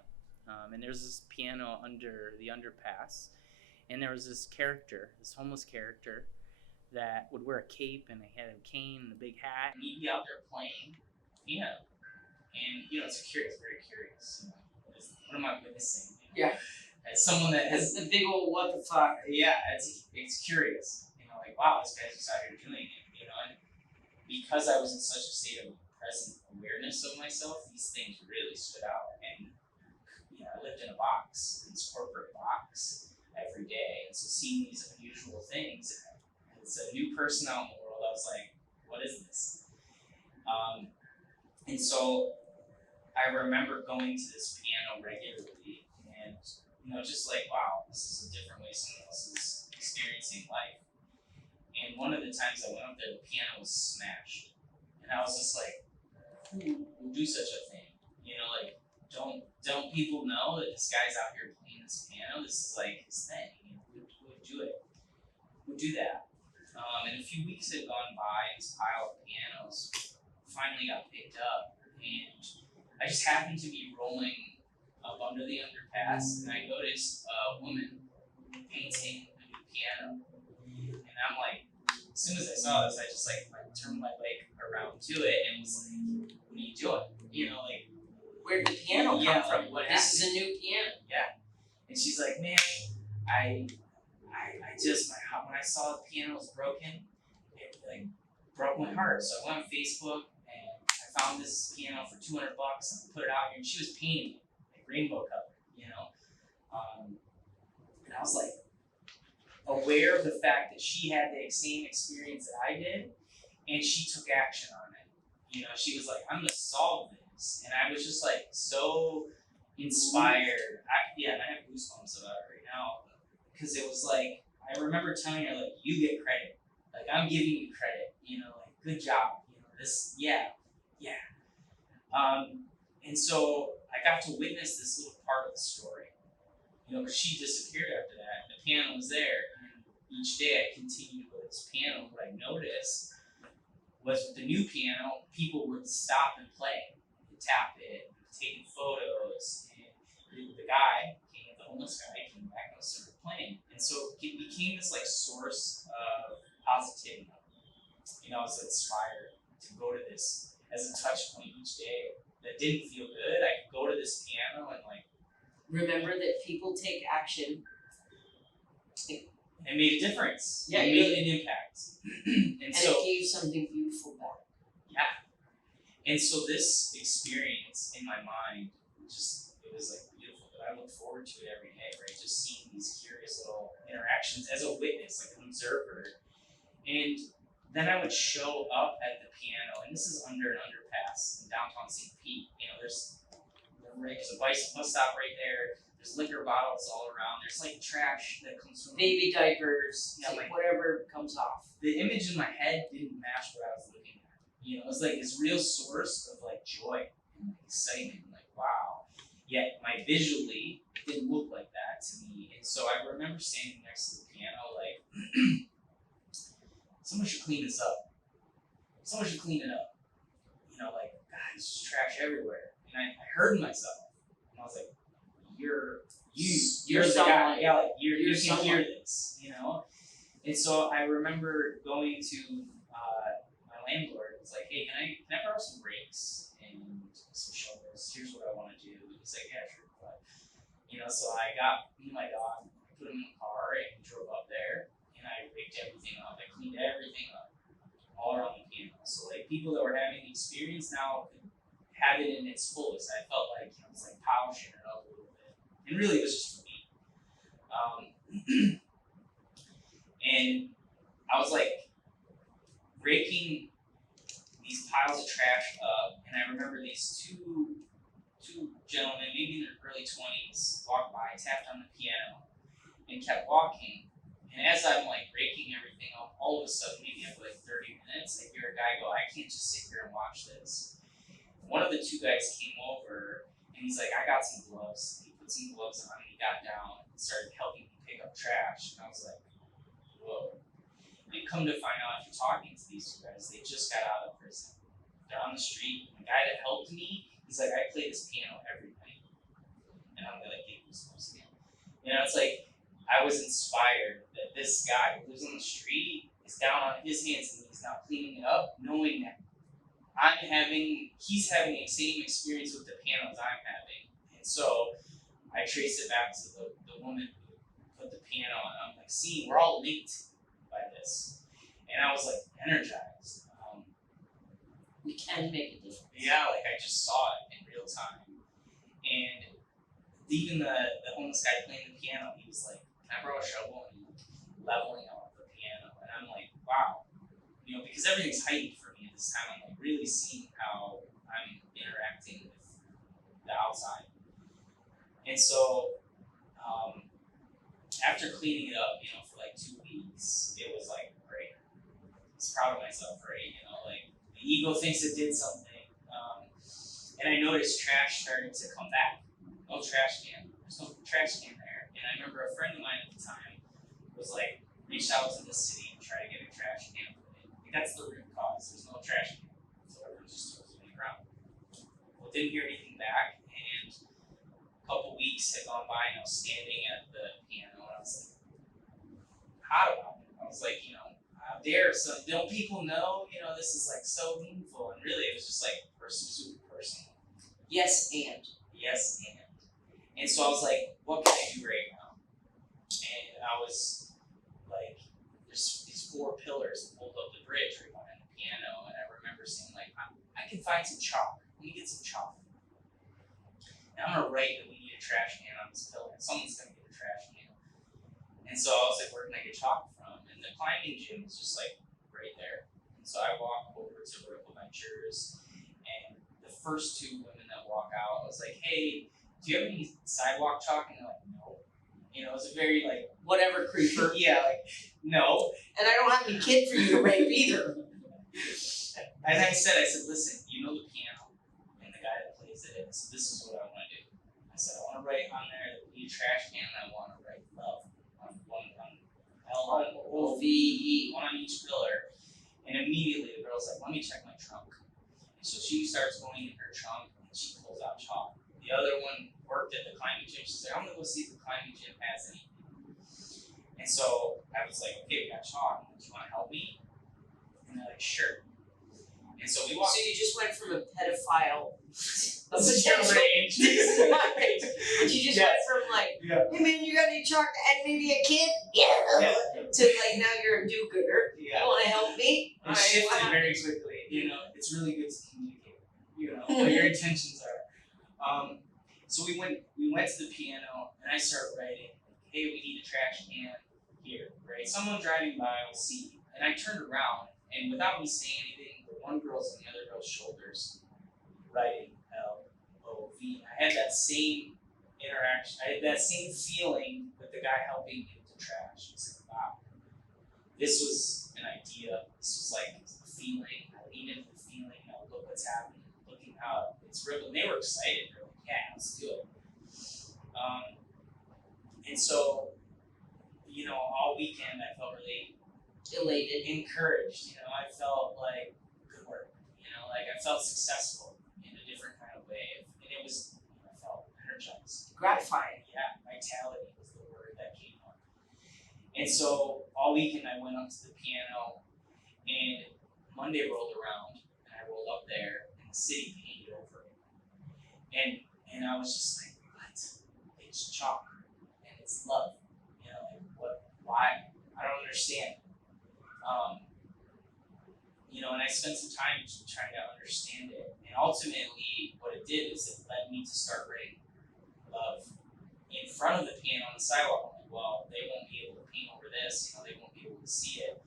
And there's this piano under the underpass, and there was this character, this homeless character, that would wear a cape and he had a cane and a big hat. And he'd be out there playing piano. And, you know, it's very curious. You know, what am I witnessing? You know? Yeah. As someone that has the big old what the fuck. Yeah, it's curious. You know, like, wow, this guy's just out here doing it. You know, and because I was in such a state of present awareness of myself, these things really stood out. And, you know, I lived in a box, this corporate box, every day. And so seeing these unusual things, as a new person out in the world, I was like, what is this? And so I remember going to this piano regularly and, you know, just like, wow, this is a different way someone else is experiencing life. And one of the times I went up there, the piano was smashed. And I was just like, who would do such a thing? You know, like, don't people know that this guy's out here playing this piano? This is like his thing. You know, who would do it? Who would do that? And a few weeks had gone by, and this pile of pianos finally got picked up. And I just happened to be rolling up under the underpass, and I noticed a woman painting a new piano. And I'm like, as soon as I saw this, I just like turned my bike around to it and was like, what are you doing? You know, like, Where'd the piano come from? What This is a new piano. Yeah. And she's like, man, I just, when I saw the piano was broken, it like broke my heart. So I went on Facebook and I found this piano for $200 and I put it out here, and she was painting it like rainbow color, you know. And I was like aware of the fact that she had the same experience that I did, and she took action on it. You know, she was like, I'm gonna solve this, and I was just like so inspired. I have goosebumps about it right now because it was like I remember telling her like, you get credit, like I'm giving you credit, you know, like good job, you know, this, yeah. And so I got to witness this little part of the story, you know, because she disappeared after that. The piano was there, and each day I continued to go to this piano. What I noticed was with the new piano, people would stop and play, tap it, taking photos, and the guy, the homeless guy, came back and started playing. And so it became this like source of positivity. You know, I was inspired to go to this as a touch point each day that didn't feel good. I could go to this piano and like remember that people take action. It made a difference. Yeah, it made an impact. and so, it gave something beautiful back. Yeah. And so this experience in my mind, it was like beautiful, but I look forward to it every day, right? Just seeing these curious little interactions as a witness, like an observer. And then I would show up at the piano, and this is under an underpass in downtown St. Pete. You know, there's a bicycle stop right there. There's liquor bottles all around. There's like trash that comes from baby diapers, like whatever comes off. The image in my head didn't match what I was looking at. You know, it was like this real source of like joy and excitement, like wow. Yet visually, it didn't look like that to me. And so I remember standing next to the piano, like, someone should clean this up. Someone should clean it up. You know, like, God, there's just trash everywhere. And I heard myself, and I was like, you're the guy. Yeah, like you can hear this, you know. And so I remember going to my landlord. It's like, hey, can I borrow some rakes and some shovels? Here's what I want to do. He's like, yeah, sure. But, you know, so I got me and my dog, put him in the car, and drove up there, and I raked everything up. I cleaned everything up, all around the piano. So like people that were having the experience now could have it in its fullest. I felt like, you know, it's like polishing it up a little bit, and really it was just for me. And I was like raking these piles of trash up, and I remember these two gentlemen, maybe in their early 20s, walked by, tapped on the piano, and kept walking. And as I'm like raking everything up, all of a sudden, maybe after like 30 minutes, I hear a guy go, "I can't just sit here and watch this." One of the two guys came over, and he's like, "I got some gloves." He put some gloves on, and he got down and started helping me pick up trash. And I was like, whoa. And come to find out, after talking to these two guys, they just got out of prison. They're on the street. The guy that helped me, he's like, "I play this piano every night." And I'm like, get goosebumps again. You know, it's like, I was inspired that this guy who lives on the street is down on his hands and he's now cleaning it up, knowing that he's having the same experience with the piano as I'm having. And so I trace it back to the woman who put the piano on. I'm like, see, we're all linked by this. And I was like energized. We can make a difference. Yeah, like I just saw it in real time. And even the homeless guy playing the piano, he was like, "Can I borrow a shovel?" And leveling out the piano. And I'm like, wow. You know, because everything's heightened for me at this time. I'm like really seeing how I'm interacting with the outside. And so after cleaning it up, you know, for like 2 weeks, it was like great. I was proud of myself, right? You know, like the ego thinks it did something. And I noticed trash starting to come back. No trash can. There's no trash can there. And I remember a friend of mine at the time was like, reached out to the city and tried to get a trash can put in. Like, that's the root cause. There's no trash can. So everyone just throws it on the ground. Well, didn't hear anything back. And a couple weeks had gone by and I was standing at the piano and I was like, hot about it. I was like, you know, out there, so don't people know, you know, this is like so meaningful. And really it was just like super personal. Yes, and. Yes, and so I was like, what can I do right now? And I was like, there's these 4 pillars that hold up the bridge right behind the piano, and I remember saying like, I can find some chalk. Let me get some chalk. And I'm gonna write that we need a trash can on this pillar. Someone's gonna get a trash can. And so I was like, where can I get chalk from? And the climbing gym was just like right there. And so I walked over to Vertical Ventures, and the first 2 women that walk out, I was like, "Hey, do you have any sidewalk chalk?" And they're like, "No." You know, it was a very like, Whatever, creeper. yeah, like, no. And I don't have any kid for you to rape either. And I said, listen, you know the piano and the guy that plays it, so this is what I want to do. I said, I want to write on there that we need a trash can, and I want to write love on L-O-V-E, one on each pillar. And immediately the girl's like, let me check my trunk. And so she starts going in her trunk and she pulls out chalk. The other one worked at the climbing gym. She's like, I'm gonna go see if the climbing gym has anything. And so I was like, okay, we got chalk. Do you want to help me? And they're like, sure. And so we walked. So you just went from a pedophile This is your range. Right. But you just went from like, Yeah. hey man, you got any chalk and maybe a kid? Yeah. To like now you're a do-gooder. Yeah. You want to help me? It shifted very quickly. You know, it's really good to communicate. You know, what your intentions are. So we went to the piano and I started writing, hey, we need a trash can here, right? Someone driving by will see. And I turned around and without me saying anything, the one girl's on the other girl's shoulders writing L-O-V. I had that same interaction. I had that same feeling with the guy helping me with the trash. It's like, wow. This was an idea. This was like a feeling. I leaned into the feeling. Now look what's happening. Looking how it's rippling. They were excited. They're like, yeah, let's do it. And so, you know, all weekend I felt really Elated. encouraged. You know, I felt like good work. You know, like I felt successful in a different kind of way. And it was, I felt energized. Gratifying. Yeah, vitality was the word that came up. And so all weekend I went up to the piano, and Monday rolled around, and I rolled up there, and the city painted over it. And I was just like, what? It's chalk, and it's love. You know, like what? Why? I don't understand. You know, and I spent some time trying to understand it. And ultimately, what it did is it led me to start writing love in front of the piano on the sidewalk. I'm like, well, they won't be able to paint over this. You know, they won't be able to see it.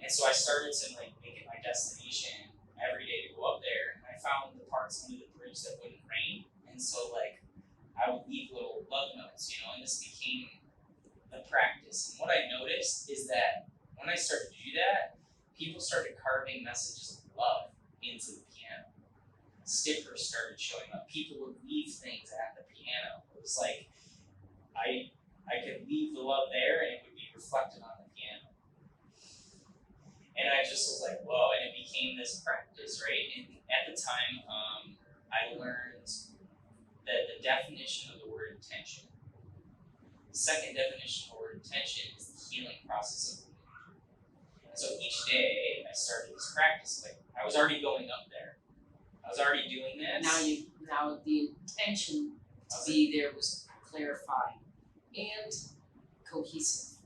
And so I started to like make it my destination every day to go up there, and I found the parts under the bridge that wouldn't rain, and so like I would leave little love notes, and this became the practice. And what I noticed is that when I started to do that, people started carving messages of love into the piano. Stickers started showing up. People would leave things at the piano. It was like I could leave the love there and it would be reflected on the piano. And I just was like, whoa, and it became this practice, right? And at the time, I learned that the definition of the word intention, the second definition of the word intention is the healing process of movement. And so each day I started this practice, like I was already going up there. I was already doing this. Now the intention to be there was clarified and cohesive.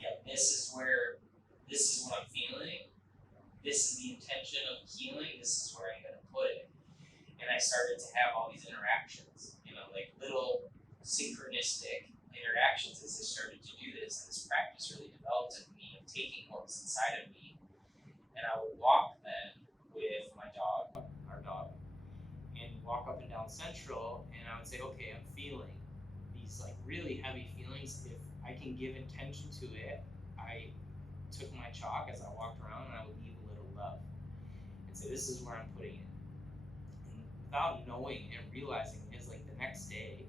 Yeah, this is what I'm feeling. This is the intention of healing. This is where I'm gonna put it. And I started to have all these interactions, like little synchronistic interactions as I started to do this. And this practice really developed in me of taking what was inside of me. And I would walk then with my dog, our dog, and walk up and down Central, and I would say, okay, I'm feeling these like really heavy feelings. If I can give intention to it, I took my chalk as I walked around and I would leave a little love and say, this is where I'm putting it. And without knowing and realizing it, it's like the next day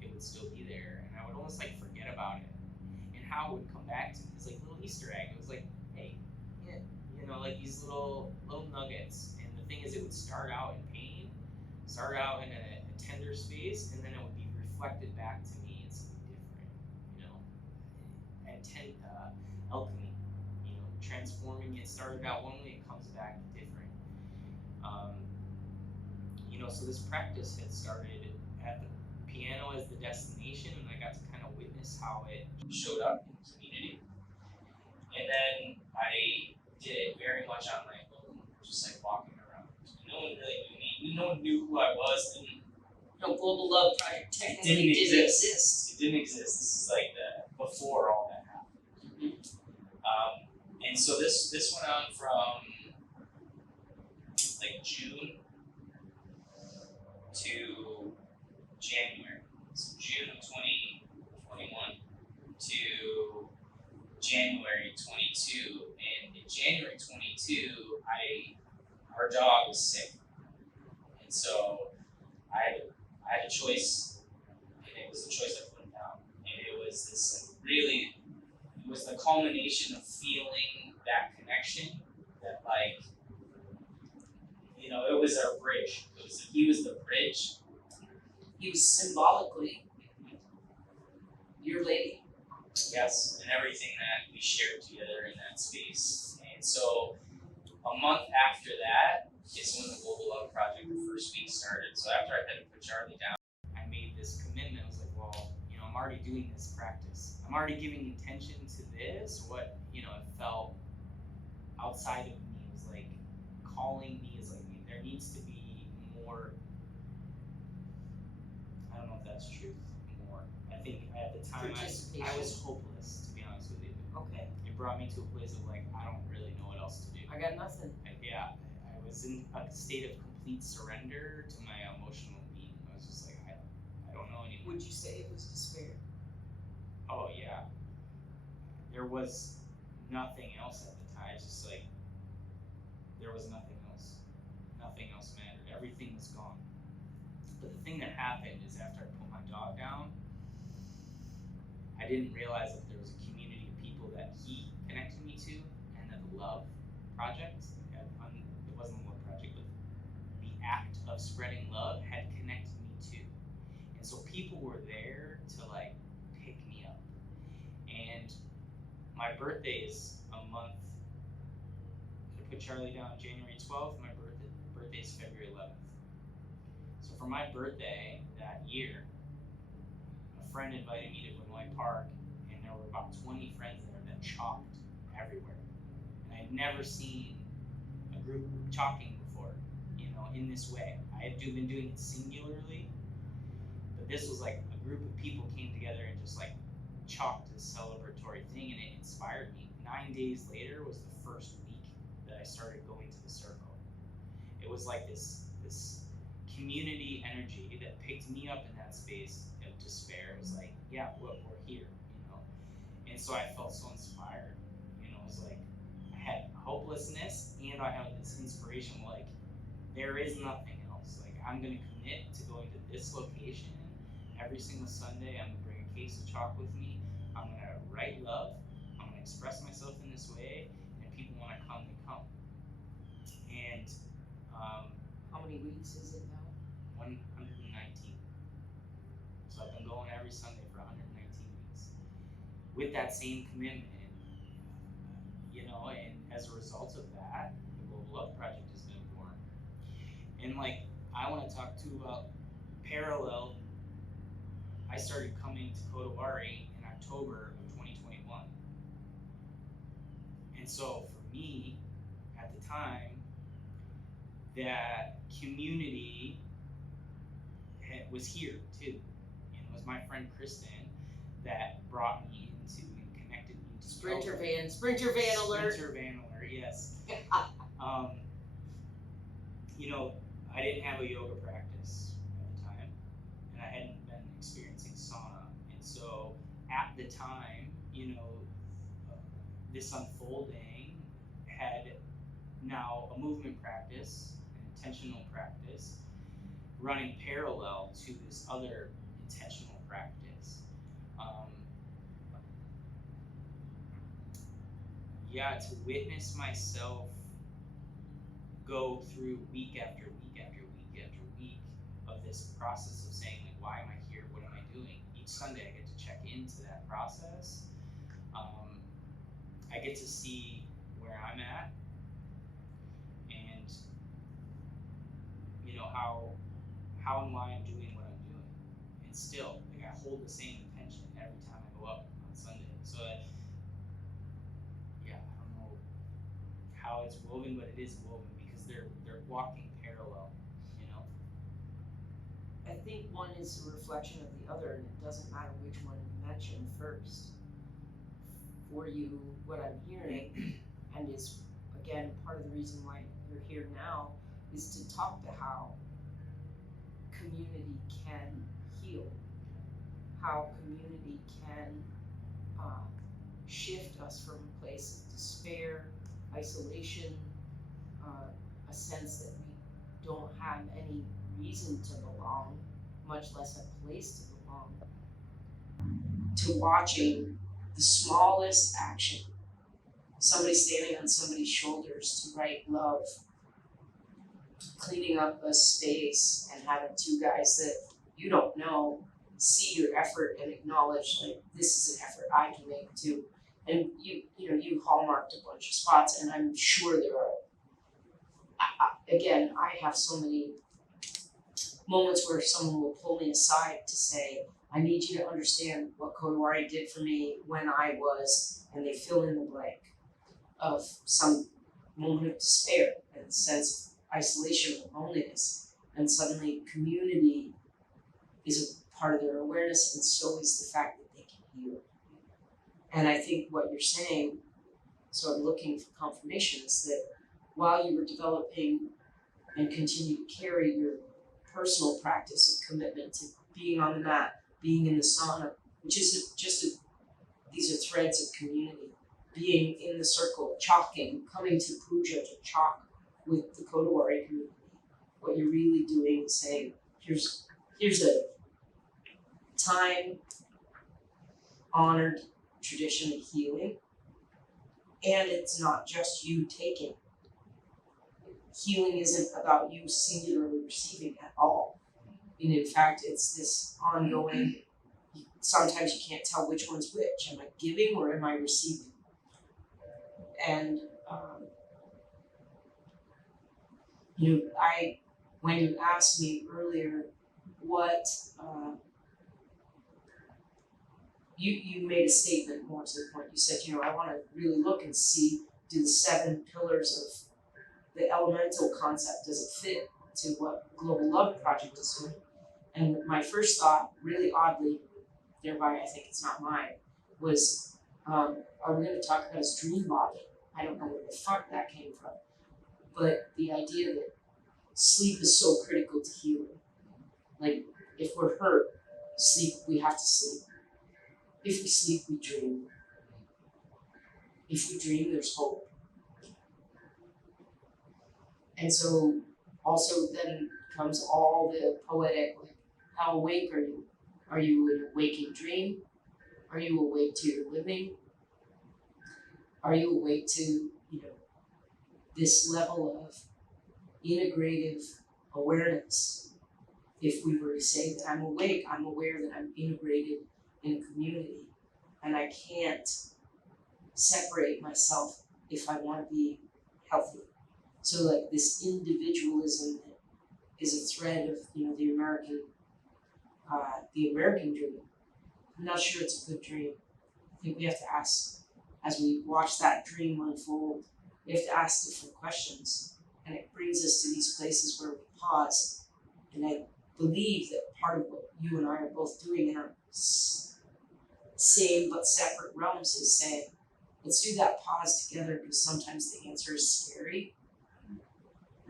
it would still be there, and I would almost like forget about it. And how it would come back to me is like little Easter egg. It was like, hey, yeah, like these little nuggets. And the thing is, it would start out in pain, start out in a tender space, and then it would be reflected back to me in something different, and alchemy, transforming it. Started out one way, it comes back different. So this practice had started at the piano as the destination, and I got to kind of witness how it showed up in the community. And then I did it very much on my own, just like walking around. No one really knew me. No one knew who I was. No, Global Love Project technically didn't exist. It didn't exist. This is like before all that happened. And so this went on from like June to January. So June of 2021 to January 22. And in January 22, our dog was sick. And so I had a choice, and it was the choice I put him down. And it was this it was the culmination of feeling that connection that it was our bridge. He was the bridge. He was symbolically your lady. Yes, and everything that we shared together in that space. And so a month after that is when the Global Love Project, the first week, started. So after I had to put Charlie down, I made this commitment. I was like, well, I'm already doing this practice. I'm already giving intention to this. What, it felt outside of me. It was like calling me. Is like, there needs to be more. I don't know if that's truth. More. I think at the time I was hopeless, to be honest with you. Okay. It brought me to a place of like, I don't really know what else to do. I got nothing. I was in a state of complete surrender to my emotional being. I was just like, I don't know anymore. Would you say it was despair? Oh yeah. There was nothing else at the time. It's just like, there was nothing else. Nothing else mattered. Everything was gone. But the thing that happened is after I put my dog down, I didn't realize that there was a community of people that he connected me to, and that the Love Project, it wasn't the Love Project, but the act of spreading love had connected me to. And so people were there to like pick me up. And my birthday is a month. I put Charlie down January 12th, my birthday is February 11th. So for my birthday that year, a friend invited me to Vernoy Park, and there were about 20 friends there that chalked everywhere. And I'd never seen a group chalking before, in this way. I had been doing it singularly, but this was like a group of people came together and just like chalked this celebratory thing, and it inspired me. 9 days later was the first week that I started going to the circle. it was like this community energy that picked me up in that space of despair. It was like, yeah, we're here, you know. And so I felt so inspired. You know, it was like I had hopelessness and I had this inspiration, like there is nothing else. Like I'm gonna commit to going to this location every single Sunday. I'm gonna bring a case of chalk with me. I'm gonna write love. I'm gonna express myself in this way, and people want to come, they come. And How many weeks is it now? 119. So I've been going every Sunday for 119 weeks with that same commitment. You know, and as a result of that, the Global Love Project has been born. And like, I want to talk too about parallel. I started coming to Kodawari in October of 2021. And so for me, at the time, that community was here too. And it was my friend Kristen that brought me into and connected me to Sprinter yoga. van alert. Sprinter van alert, yes. You know, I didn't have a yoga practice at the time, and I hadn't been experiencing sauna. And so at the time, you know, this unfolding had now a movement practice, an intentional practice, running parallel to this other intentional practice. To witness myself go through week after week after week after week of this process of saying, like, why am I here? What am I doing? Each Sunday I get to check into that process. I get to see where I'm at, and you know how and why I'm doing what I'm doing. And still, like, I hold the same intention every time I go up on Sunday. So I don't know how it's woven, but it is woven because they're walking parallel, you know. I think one is a reflection of the other, and it doesn't matter which one you mention first. For you, what I'm hearing, and is again part of the reason why you're here now, is to talk to how community can heal, how community can shift us from a place of despair, isolation, a sense that we don't have any reason to belong, much less a place to belong, to watching the smallest action, somebody standing on somebody's shoulders to write love, cleaning up a space and having two guys that you don't know see your effort and acknowledge, like, this is an effort I can make too. And you hallmarked a bunch of spots, and I'm sure there are. Again, I have so many moments where someone will pull me aside to say, I need you to understand what Kodawari did for me when I was, and they fill in the blank of some moment of despair and sense of isolation or loneliness. And suddenly community is a part of their awareness, and so is the fact that they can heal. And I think what you're saying, so I'm looking for confirmation, is that while you were developing and continue to carry your personal practice of commitment to being on the mat, being in the sauna, which is these are threads of community, being in the circle, chalking, coming to puja to chalk with the Kodawari community. What you're really doing is saying, here's a time-honored tradition of healing, and it's not just you taking. Healing isn't about you singularly receiving at all. And in fact, it's this ongoing, sometimes you can't tell which one's which. Am I giving or am I receiving? And, when you asked me earlier what, you made a statement more to the point. You said, I want to really look and see, do the 7 pillars of the elemental concept, does it fit to what Global Love Project is doing? And my first thought, really oddly, thereby I think it's not mine, was, are we going to talk about his dream body? I don't know where the fuck that came from. But the idea that sleep is so critical to healing. Like, if we're hurt, sleep, we have to sleep. If we sleep, we dream. If we dream, there's hope. And so also then comes all the poetic, like, how awake are you? Are you in a waking dream? Are you awake to your living? Are you awake to, this level of integrative awareness? If we were to say that I'm awake, I'm aware that I'm integrated in a community, and I can't separate myself if I want to be healthy. So like this individualism that is a thread of the American dream. I'm not sure it's a good dream. I think we have to ask, as we watch that dream unfold, we have to ask different questions, and it brings us to these places where we pause. And I believe that part of what you and I are both doing in our same but separate realms is saying, let's do that pause together, because sometimes the answer is scary.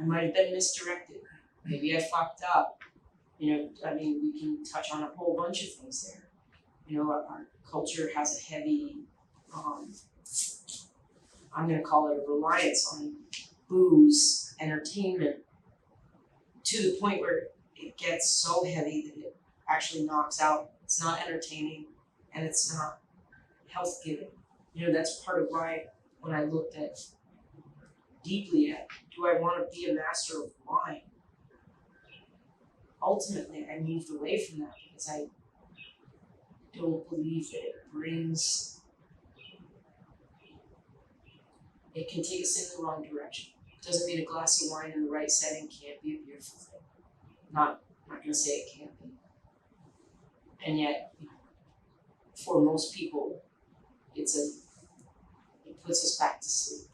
I might have been misdirected. Maybe I fucked up. We can touch on a whole bunch of things there. Our culture has a heavy, I'm going to call it a reliance on booze, entertainment, to the point where it gets so heavy that it actually knocks out. It's not entertaining, and it's not health giving. That's part of why when I looked deeply at, do I want to be a master of wine? Ultimately, I moved away from that because I don't believe that it can take us in the wrong direction. It doesn't mean a glass of wine in the right setting can't be a beautiful thing. I'm not going to say it can't be. And yet, for most people, it puts us back to sleep.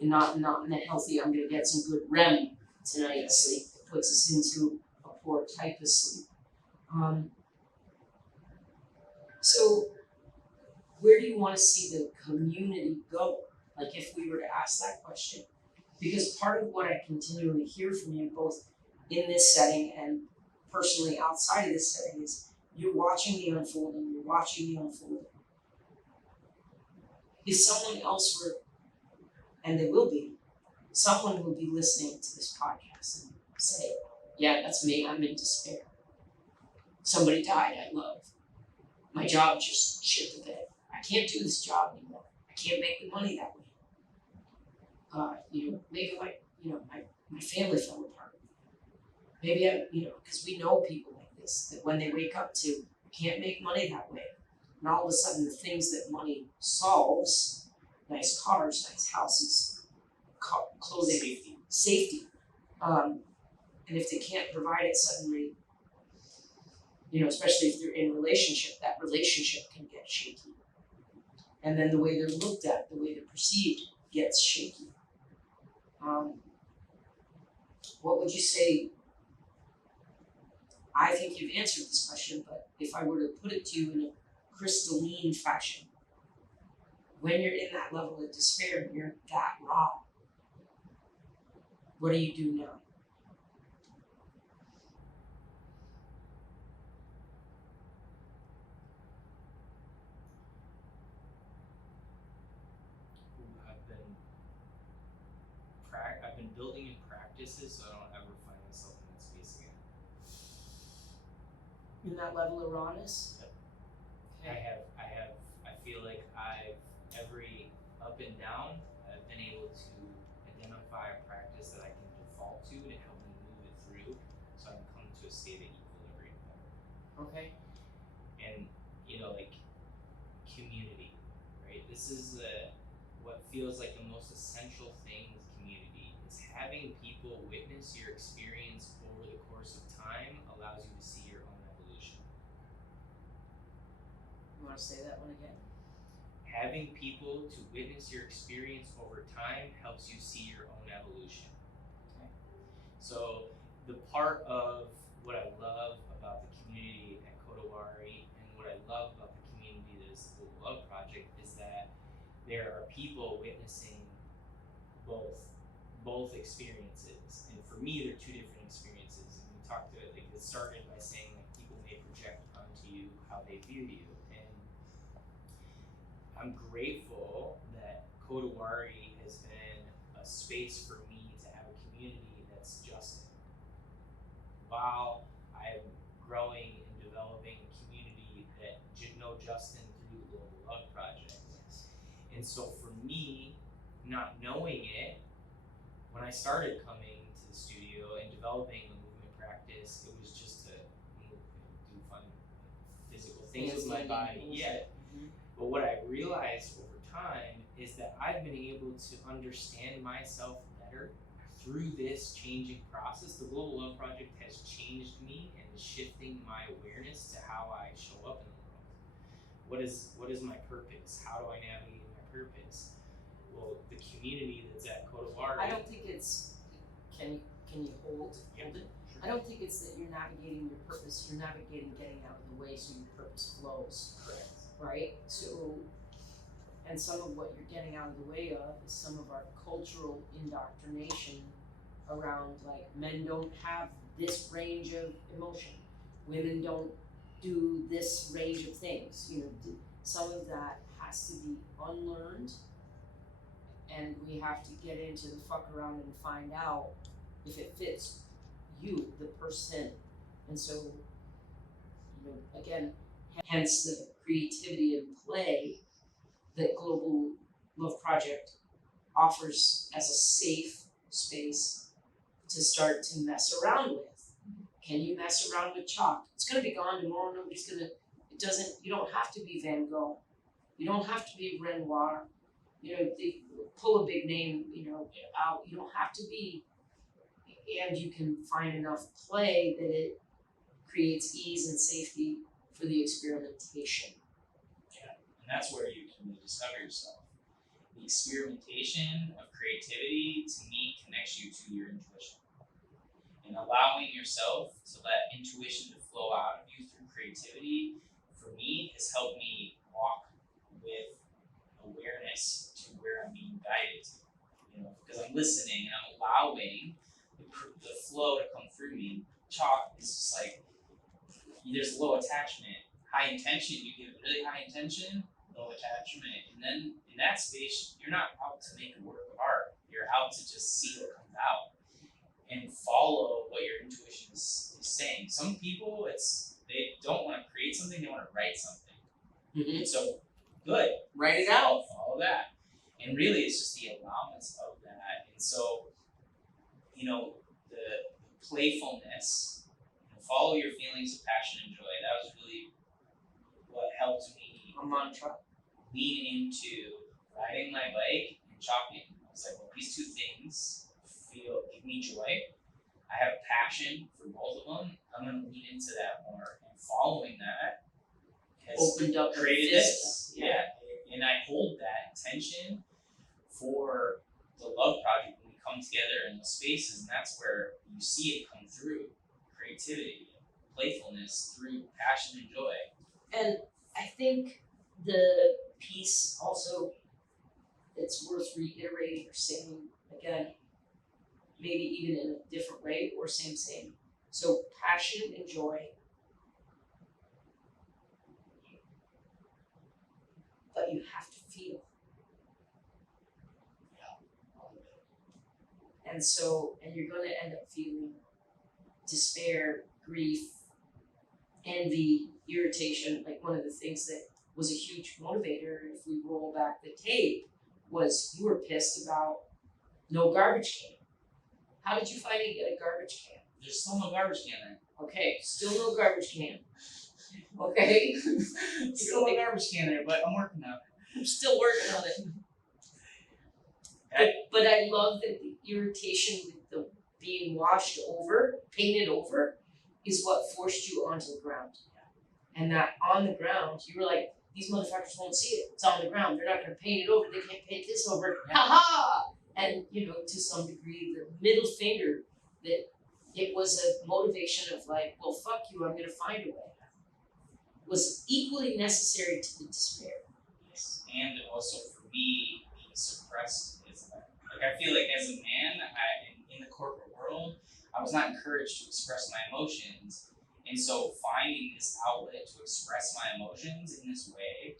And not in the healthy, I'm going to get some good REM tonight sleep. It puts us into a poor type of sleep. So where do you want to see the community go? Like, if we were to ask that question, because part of what I continually hear from you, both in this setting and personally outside of this setting, is you're watching the unfolding, If someone else were, and they will be, someone will be listening to this podcast and say, yeah, that's me, I'm in despair. Somebody died I love. My job just shit the bed. I can't do this job anymore. I can't make the money that way. Maybe my family fell apart. Maybe because we know people like this, that when they wake up to, can't make money that way. And all of a sudden the things that money solves, nice cars, nice houses, clothing, safety. And if they can't provide it suddenly, especially if they're in a relationship, that relationship can get shaky. And then the way they're looked at, the way they're perceived gets shaky. What would you say? I think you've answered this question, but if I were to put it to you in a crystalline fashion, when you're in that level of despair and you're that raw, what do you do now? I've been building in practices so I don't ever find myself in that space again. In that level of rawness? Yep. I feel like every up and down, I've been able to identify a practice that I can default to and help me move it through so I can come to a state of equilibrium. Okay. And, like community, right? This is what feels like the most essential thing with community. Is having people witness your experience over the course of time allows you to see your own evolution. You want to say that one again? Having people to witness your experience over time helps you see your own evolution. Okay. So the part of what I love about the community at Kodawari and what I love about the community that is the Love Project is that there are people witnessing both both experiences, and for me they're two different experiences. And we talked to it, like it started by saying like people may project onto you how they view you, and I'm grateful that Kodawari has been a space for me to have a community that's Justin. While I'm growing and developing a community that know Justin through the Global Love Project. And so for me, not knowing it, when I started coming to the studio and developing the movement practice, it was just to move and do fun physical things with my body. Yeah. But what I realized over time is that I've been able to understand myself better through this changing process. The Global Love Project has changed me and is shifting my awareness to how I show up in the world. What is my purpose? How do I navigate my purpose? Well, the community that's at Kodawari. I don't think it's, can you hold it? Sure. I don't think it's that you're navigating your purpose, you're navigating getting out of the way so your purpose flows. Correct. Right? So, and some of what you're getting out of the way of is some of our cultural indoctrination around like men don't have this range of emotion, women don't do this range of things. You know, some of that has to be unlearned, and we have to get into the fuck around and find out if it fits you, the person. And so, you know, again, hence the creativity and play that Global Love Project offers as a safe space to start to mess around with. Can you mess around with chalk? It's gonna be gone tomorrow, you don't have to be Van Gogh. You don't have to be Renoir. You know, they pull a big name, you know, out. You don't have to be, and you can find enough play that it creates ease and safety for the experimentation. Yeah, and that's where you can discover yourself. The experimentation of creativity, to me, connects you to your intuition. And allowing yourself to let intuition to flow out of you through creativity, for me, has helped me walk with awareness to where I'm being guided to. You know, because I'm listening and I'm allowing the flow to come through me. Chalk is just like, there's low attachment, high intention. You give it really high intention, low attachment, and then in that space, you're not out to make a work of art. You're out to just see what comes out and follow what your intuition is saying. Some people, they don't want to create something; they want to write something. Mm-hmm. So, good, write it out. Follow that, and really, it's just the allowance of that. And so, you know, the playfulness. Follow your feelings of passion and joy. That was really what helped me a mantra. Lean into riding my bike and chalking. I was like, well, these two things give me joy. I have a passion for both of them. I'm going to lean into that more. And following that has opened up, created this. Yeah. And I hold that intention for the Love Project when we come together in those spaces, and that's where you see it come through. Creativity, playfulness through passion and joy. And I think the piece also that's worth reiterating or saying again, maybe even in a different way or same. So passion and joy, but you have to feel. And so, and you're going to end up feeling despair, grief, envy, irritation. Like one of the things that was a huge motivator, if we roll back the tape, was you were pissed about no garbage can. How did you finally get a garbage can? There's still no garbage can there. Okay, still no garbage can. Okay? Still no garbage can there, but I'm working on it. I'm still working on it. But I love that the irritation with the being washed over, painted over, is what forced you onto the ground. And that on the ground, you were like, these motherfuckers won't see it. It's on the ground. They're not going to paint it over. They can't paint this over. Ha ha! And, you know, to some degree, the middle finger, that it was a motivation of like, well, fuck you, I'm going to find a way, was equally necessary to the despair. Yes. And also for me, being suppressed is like I feel like as a man, I was not encouraged to express my emotions. And so finding this outlet to express my emotions in this way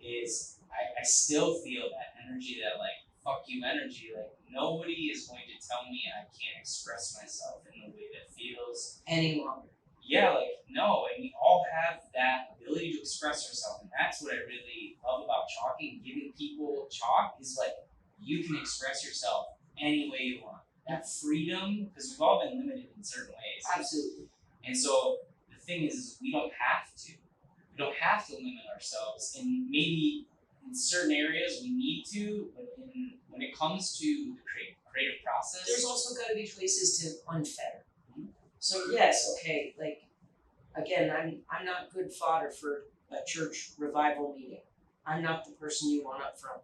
is, I still feel that energy, that like, fuck you energy. Like, nobody is going to tell me I can't express myself in the way that feels any longer. Yeah, like, no, and we all have that ability to express ourselves, and that's what I really love about chalking. Giving people chalk is like, you can express yourself any way you want. That freedom, because we've all been limited in certain ways. Absolutely. And so the thing is we don't have to. We don't have to limit ourselves, and maybe in certain areas we need to, but when it comes to the creative process, there's also got to be places to unfetter. So yes, okay, like, again, I'm not good fodder for a church revival meeting. I'm not the person you want up front.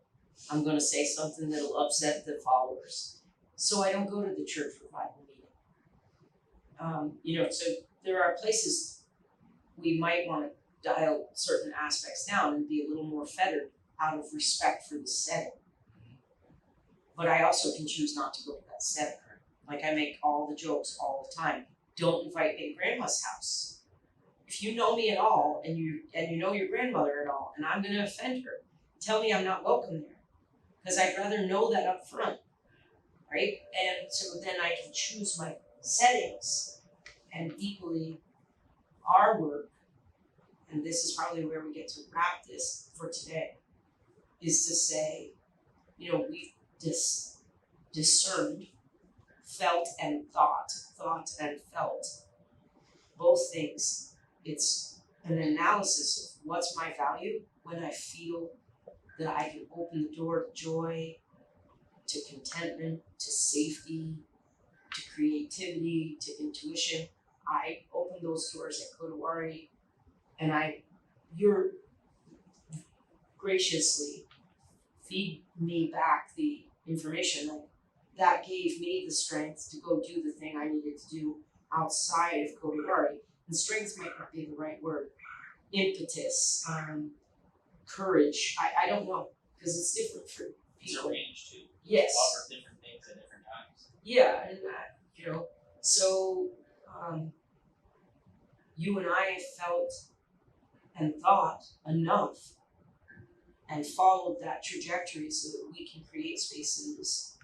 I'm going to say something that'll upset the followers. So I don't go to the church revival meeting. So there are places we might want to dial certain aspects down and be a little more fettered out of respect for the setting. But I also can choose not to go to that setting. Like, I make all the jokes all the time. Don't invite me to grandma's house. If you know me at all, and you know your grandmother at all, and I'm going to offend her, tell me I'm not welcome there, because I'd rather know that up front, right? And so then I can choose my settings, and equally our work, and this is probably where we get to wrap this for today, is to say, we've discerned, felt and thought and felt, both things. It's an analysis of what's my value when I feel that I can open the door to joy, to contentment, to safety, to creativity, to intuition. I open those doors at Kodawari, and you're graciously feed me back the information that gave me the strength to go do the thing I needed to do outside of Kodawari. And strength might not be the right word. Impetus, courage. I don't know, because it's different for people. It's a range too. Yes. Offer different things at different times. Yeah, and so you and I felt and thought enough and followed that trajectory so that we can create spaces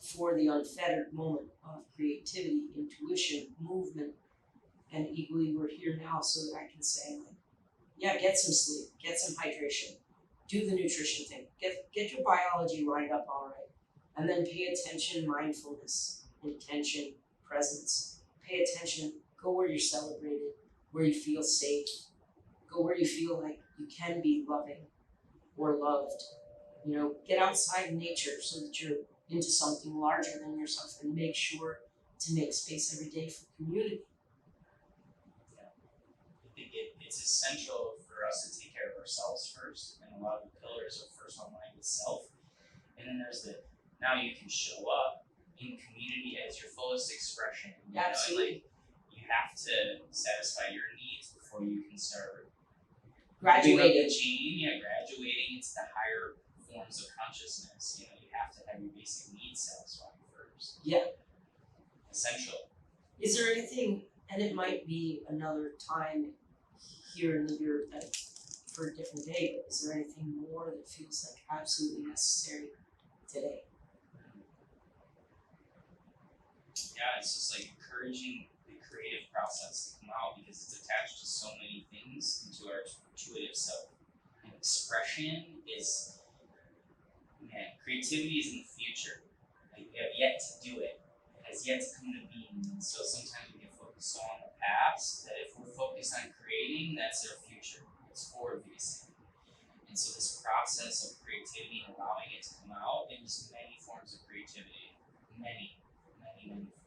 for the unfettered moment of creativity, intuition, movement, and equally we're here now so that I can say, like, yeah, get some sleep, get some hydration, do the nutrition thing, get your biology lined up all right, and then pay attention, mindfulness, intention, presence. Pay attention, go where you're celebrated, where you feel safe, go where you feel like you can be loving or loved. Get outside in nature so that you're into something larger than yourself, and make sure to make space every day for community. I think it's essential for us to take care of ourselves first, and a lot of the pillars are first online with self, and then there's now you can show up in community as your fullest expression. Absolutely. You have to satisfy your needs before you can start Graduating into the higher forms of consciousness. You have to have your basic needs satisfied first. Yeah. Essential. Is there anything, and it might be another time here in the year for a different day, but is there anything more that feels like absolutely necessary today? Yeah, it's just like encouraging the creative process to come out, because it's attached to so many things into our intuitive self. And expression is, creativity is in the future. Like, we have yet to do it. It has yet to come to being. And so sometimes we get focused on the past, that if we're focused on creating, that's our future. It's forward facing. And so this process of creativity and allowing it to come out, and there's many forms of creativity. Many.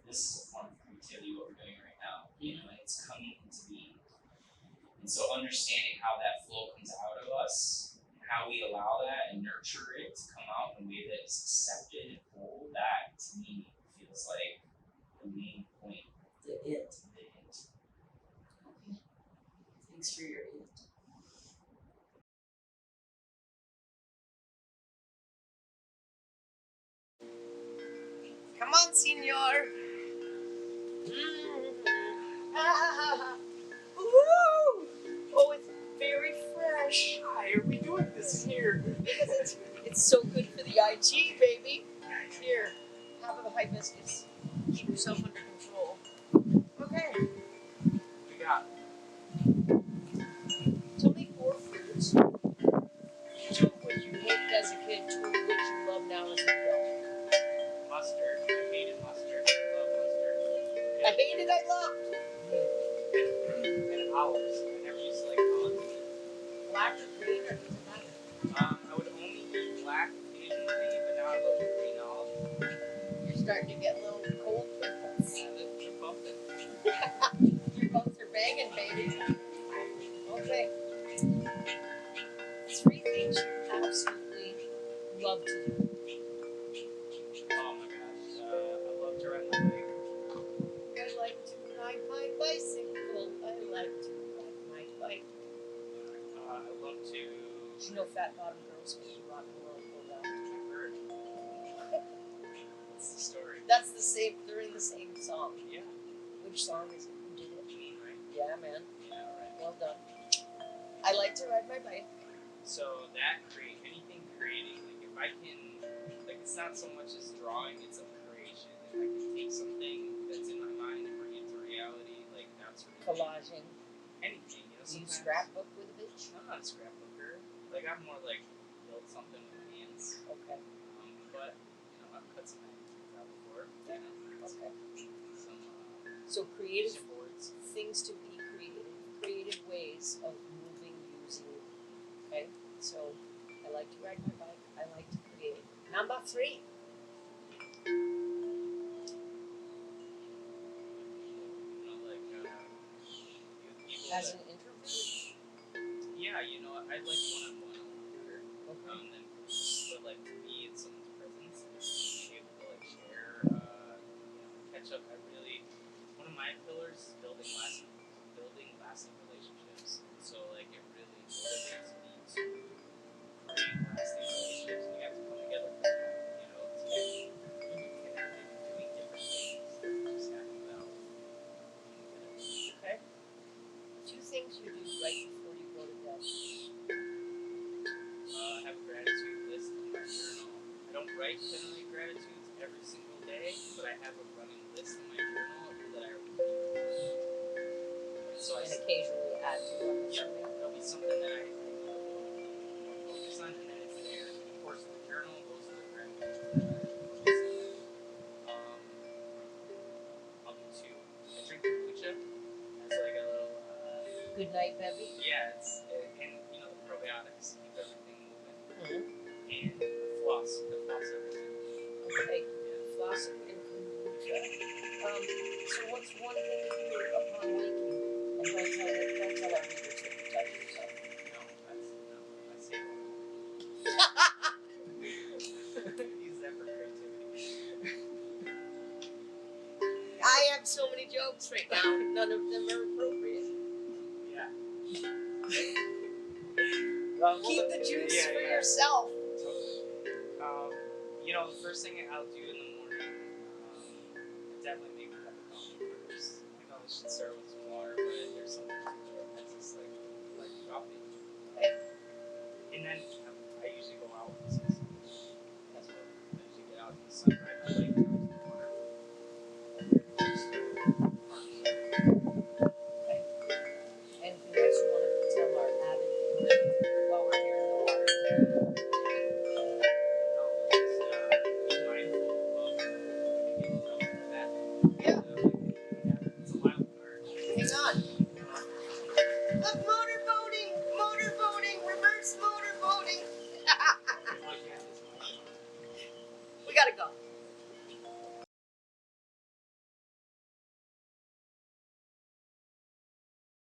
This is a form of creativity, what we're doing right now. And it's coming into being. And so understanding how that flow comes out of us, how we allow that and nurture it to come out in a way that is accepted and whole, that to me feels like the main point. The it. Okay. Thanks for your it. Come on, senor. Ah, woo! Oh, it's very fresh. Why are we doing this here? Because it's so good for the IG, baby. Here, have a hibiscus. Keep yourself under control. Okay. We got Tell me 4 foods. 2 of which you hated as a kid, 2 of which you love now as an adult. mustard. I hated mustard. I love mustard. I hated, I loved. And olives. I never used to like olives. Black or green or doesn't matter. I would only eat black occasionally, but now I love green olive. You're starting to get a little cold. Yeah, they're bumping. Your bones are banging, baby. Okay. 3 things you absolutely love to do. Oh my gosh. I love to ride my bike. I like to ride my bicycle. I like to ride my bike. I love to. Did you know fat bottom girls make you rock and roll go down? I've heard. What's the story? That's the same. They're in the same song. Yeah. Which song is it? Who did it? Me, right? Yeah, man. Yeah, right. Well done. I like to ride my bike. So that anything creating, like if I can, like it's not so much as drawing, it's a creation. If I can take something that's in my mind and bring it to reality, like that's really Collaging. anything, you know. Do you Sometimes scrapbook with a bitch? I'm not a scrapbooker. Like I'm more like build something with my hands. Okay. But you know I've cut some things out before. You know. Okay. Some So creative boards. things to be creative ways of moving, using. Okay, so I like to ride my bike. I like to create. Number 3. You know, like people As that, an introvert. yeah, you know, I like one-on-one a lot better. Okay. Than but like to be in someone's presence, be able to like share, catch up. One of my pillars is building lasting relationships. So like it really motivates me to create lasting relationships. We have to come together for that, you know, to get connected and doing different things than just hanging out. Okay. 2 things you do right before you go to bed. I have a gratitude list in my journal. I don't write generally gratitudes every single day, but I have a running list in my journal that I read. So And occasionally add to them. there'll be something that I focus on, and then it's there. Of course, the journal goes to the gratitude that I focus on. I'll do 2. I drink kombucha as like a little. Good night, Bevy. Yeah, and you know the probiotics keep everything moving. Mm-hmm. And the floss everything. Okay. Floss and kombucha. So what's one thing you do upon waking? And don't tell our readers that you touch yourself. No, I say use that for creativity. I have so many jokes right now. None of them are appropriate. Yeah. Keep the juice for yourself. Totally. You know, the first thing I'll do in the morning, definitely make a cup of coffee first. I know I should start with some water, but there's something that's just like coffee. And then I usually go out with the sun. That's what I usually get out in the sun, right? I like to go to the water. Anything else you want to tell our avid viewers while we're here in the water? No, just be mindful of getting up for that. Yeah.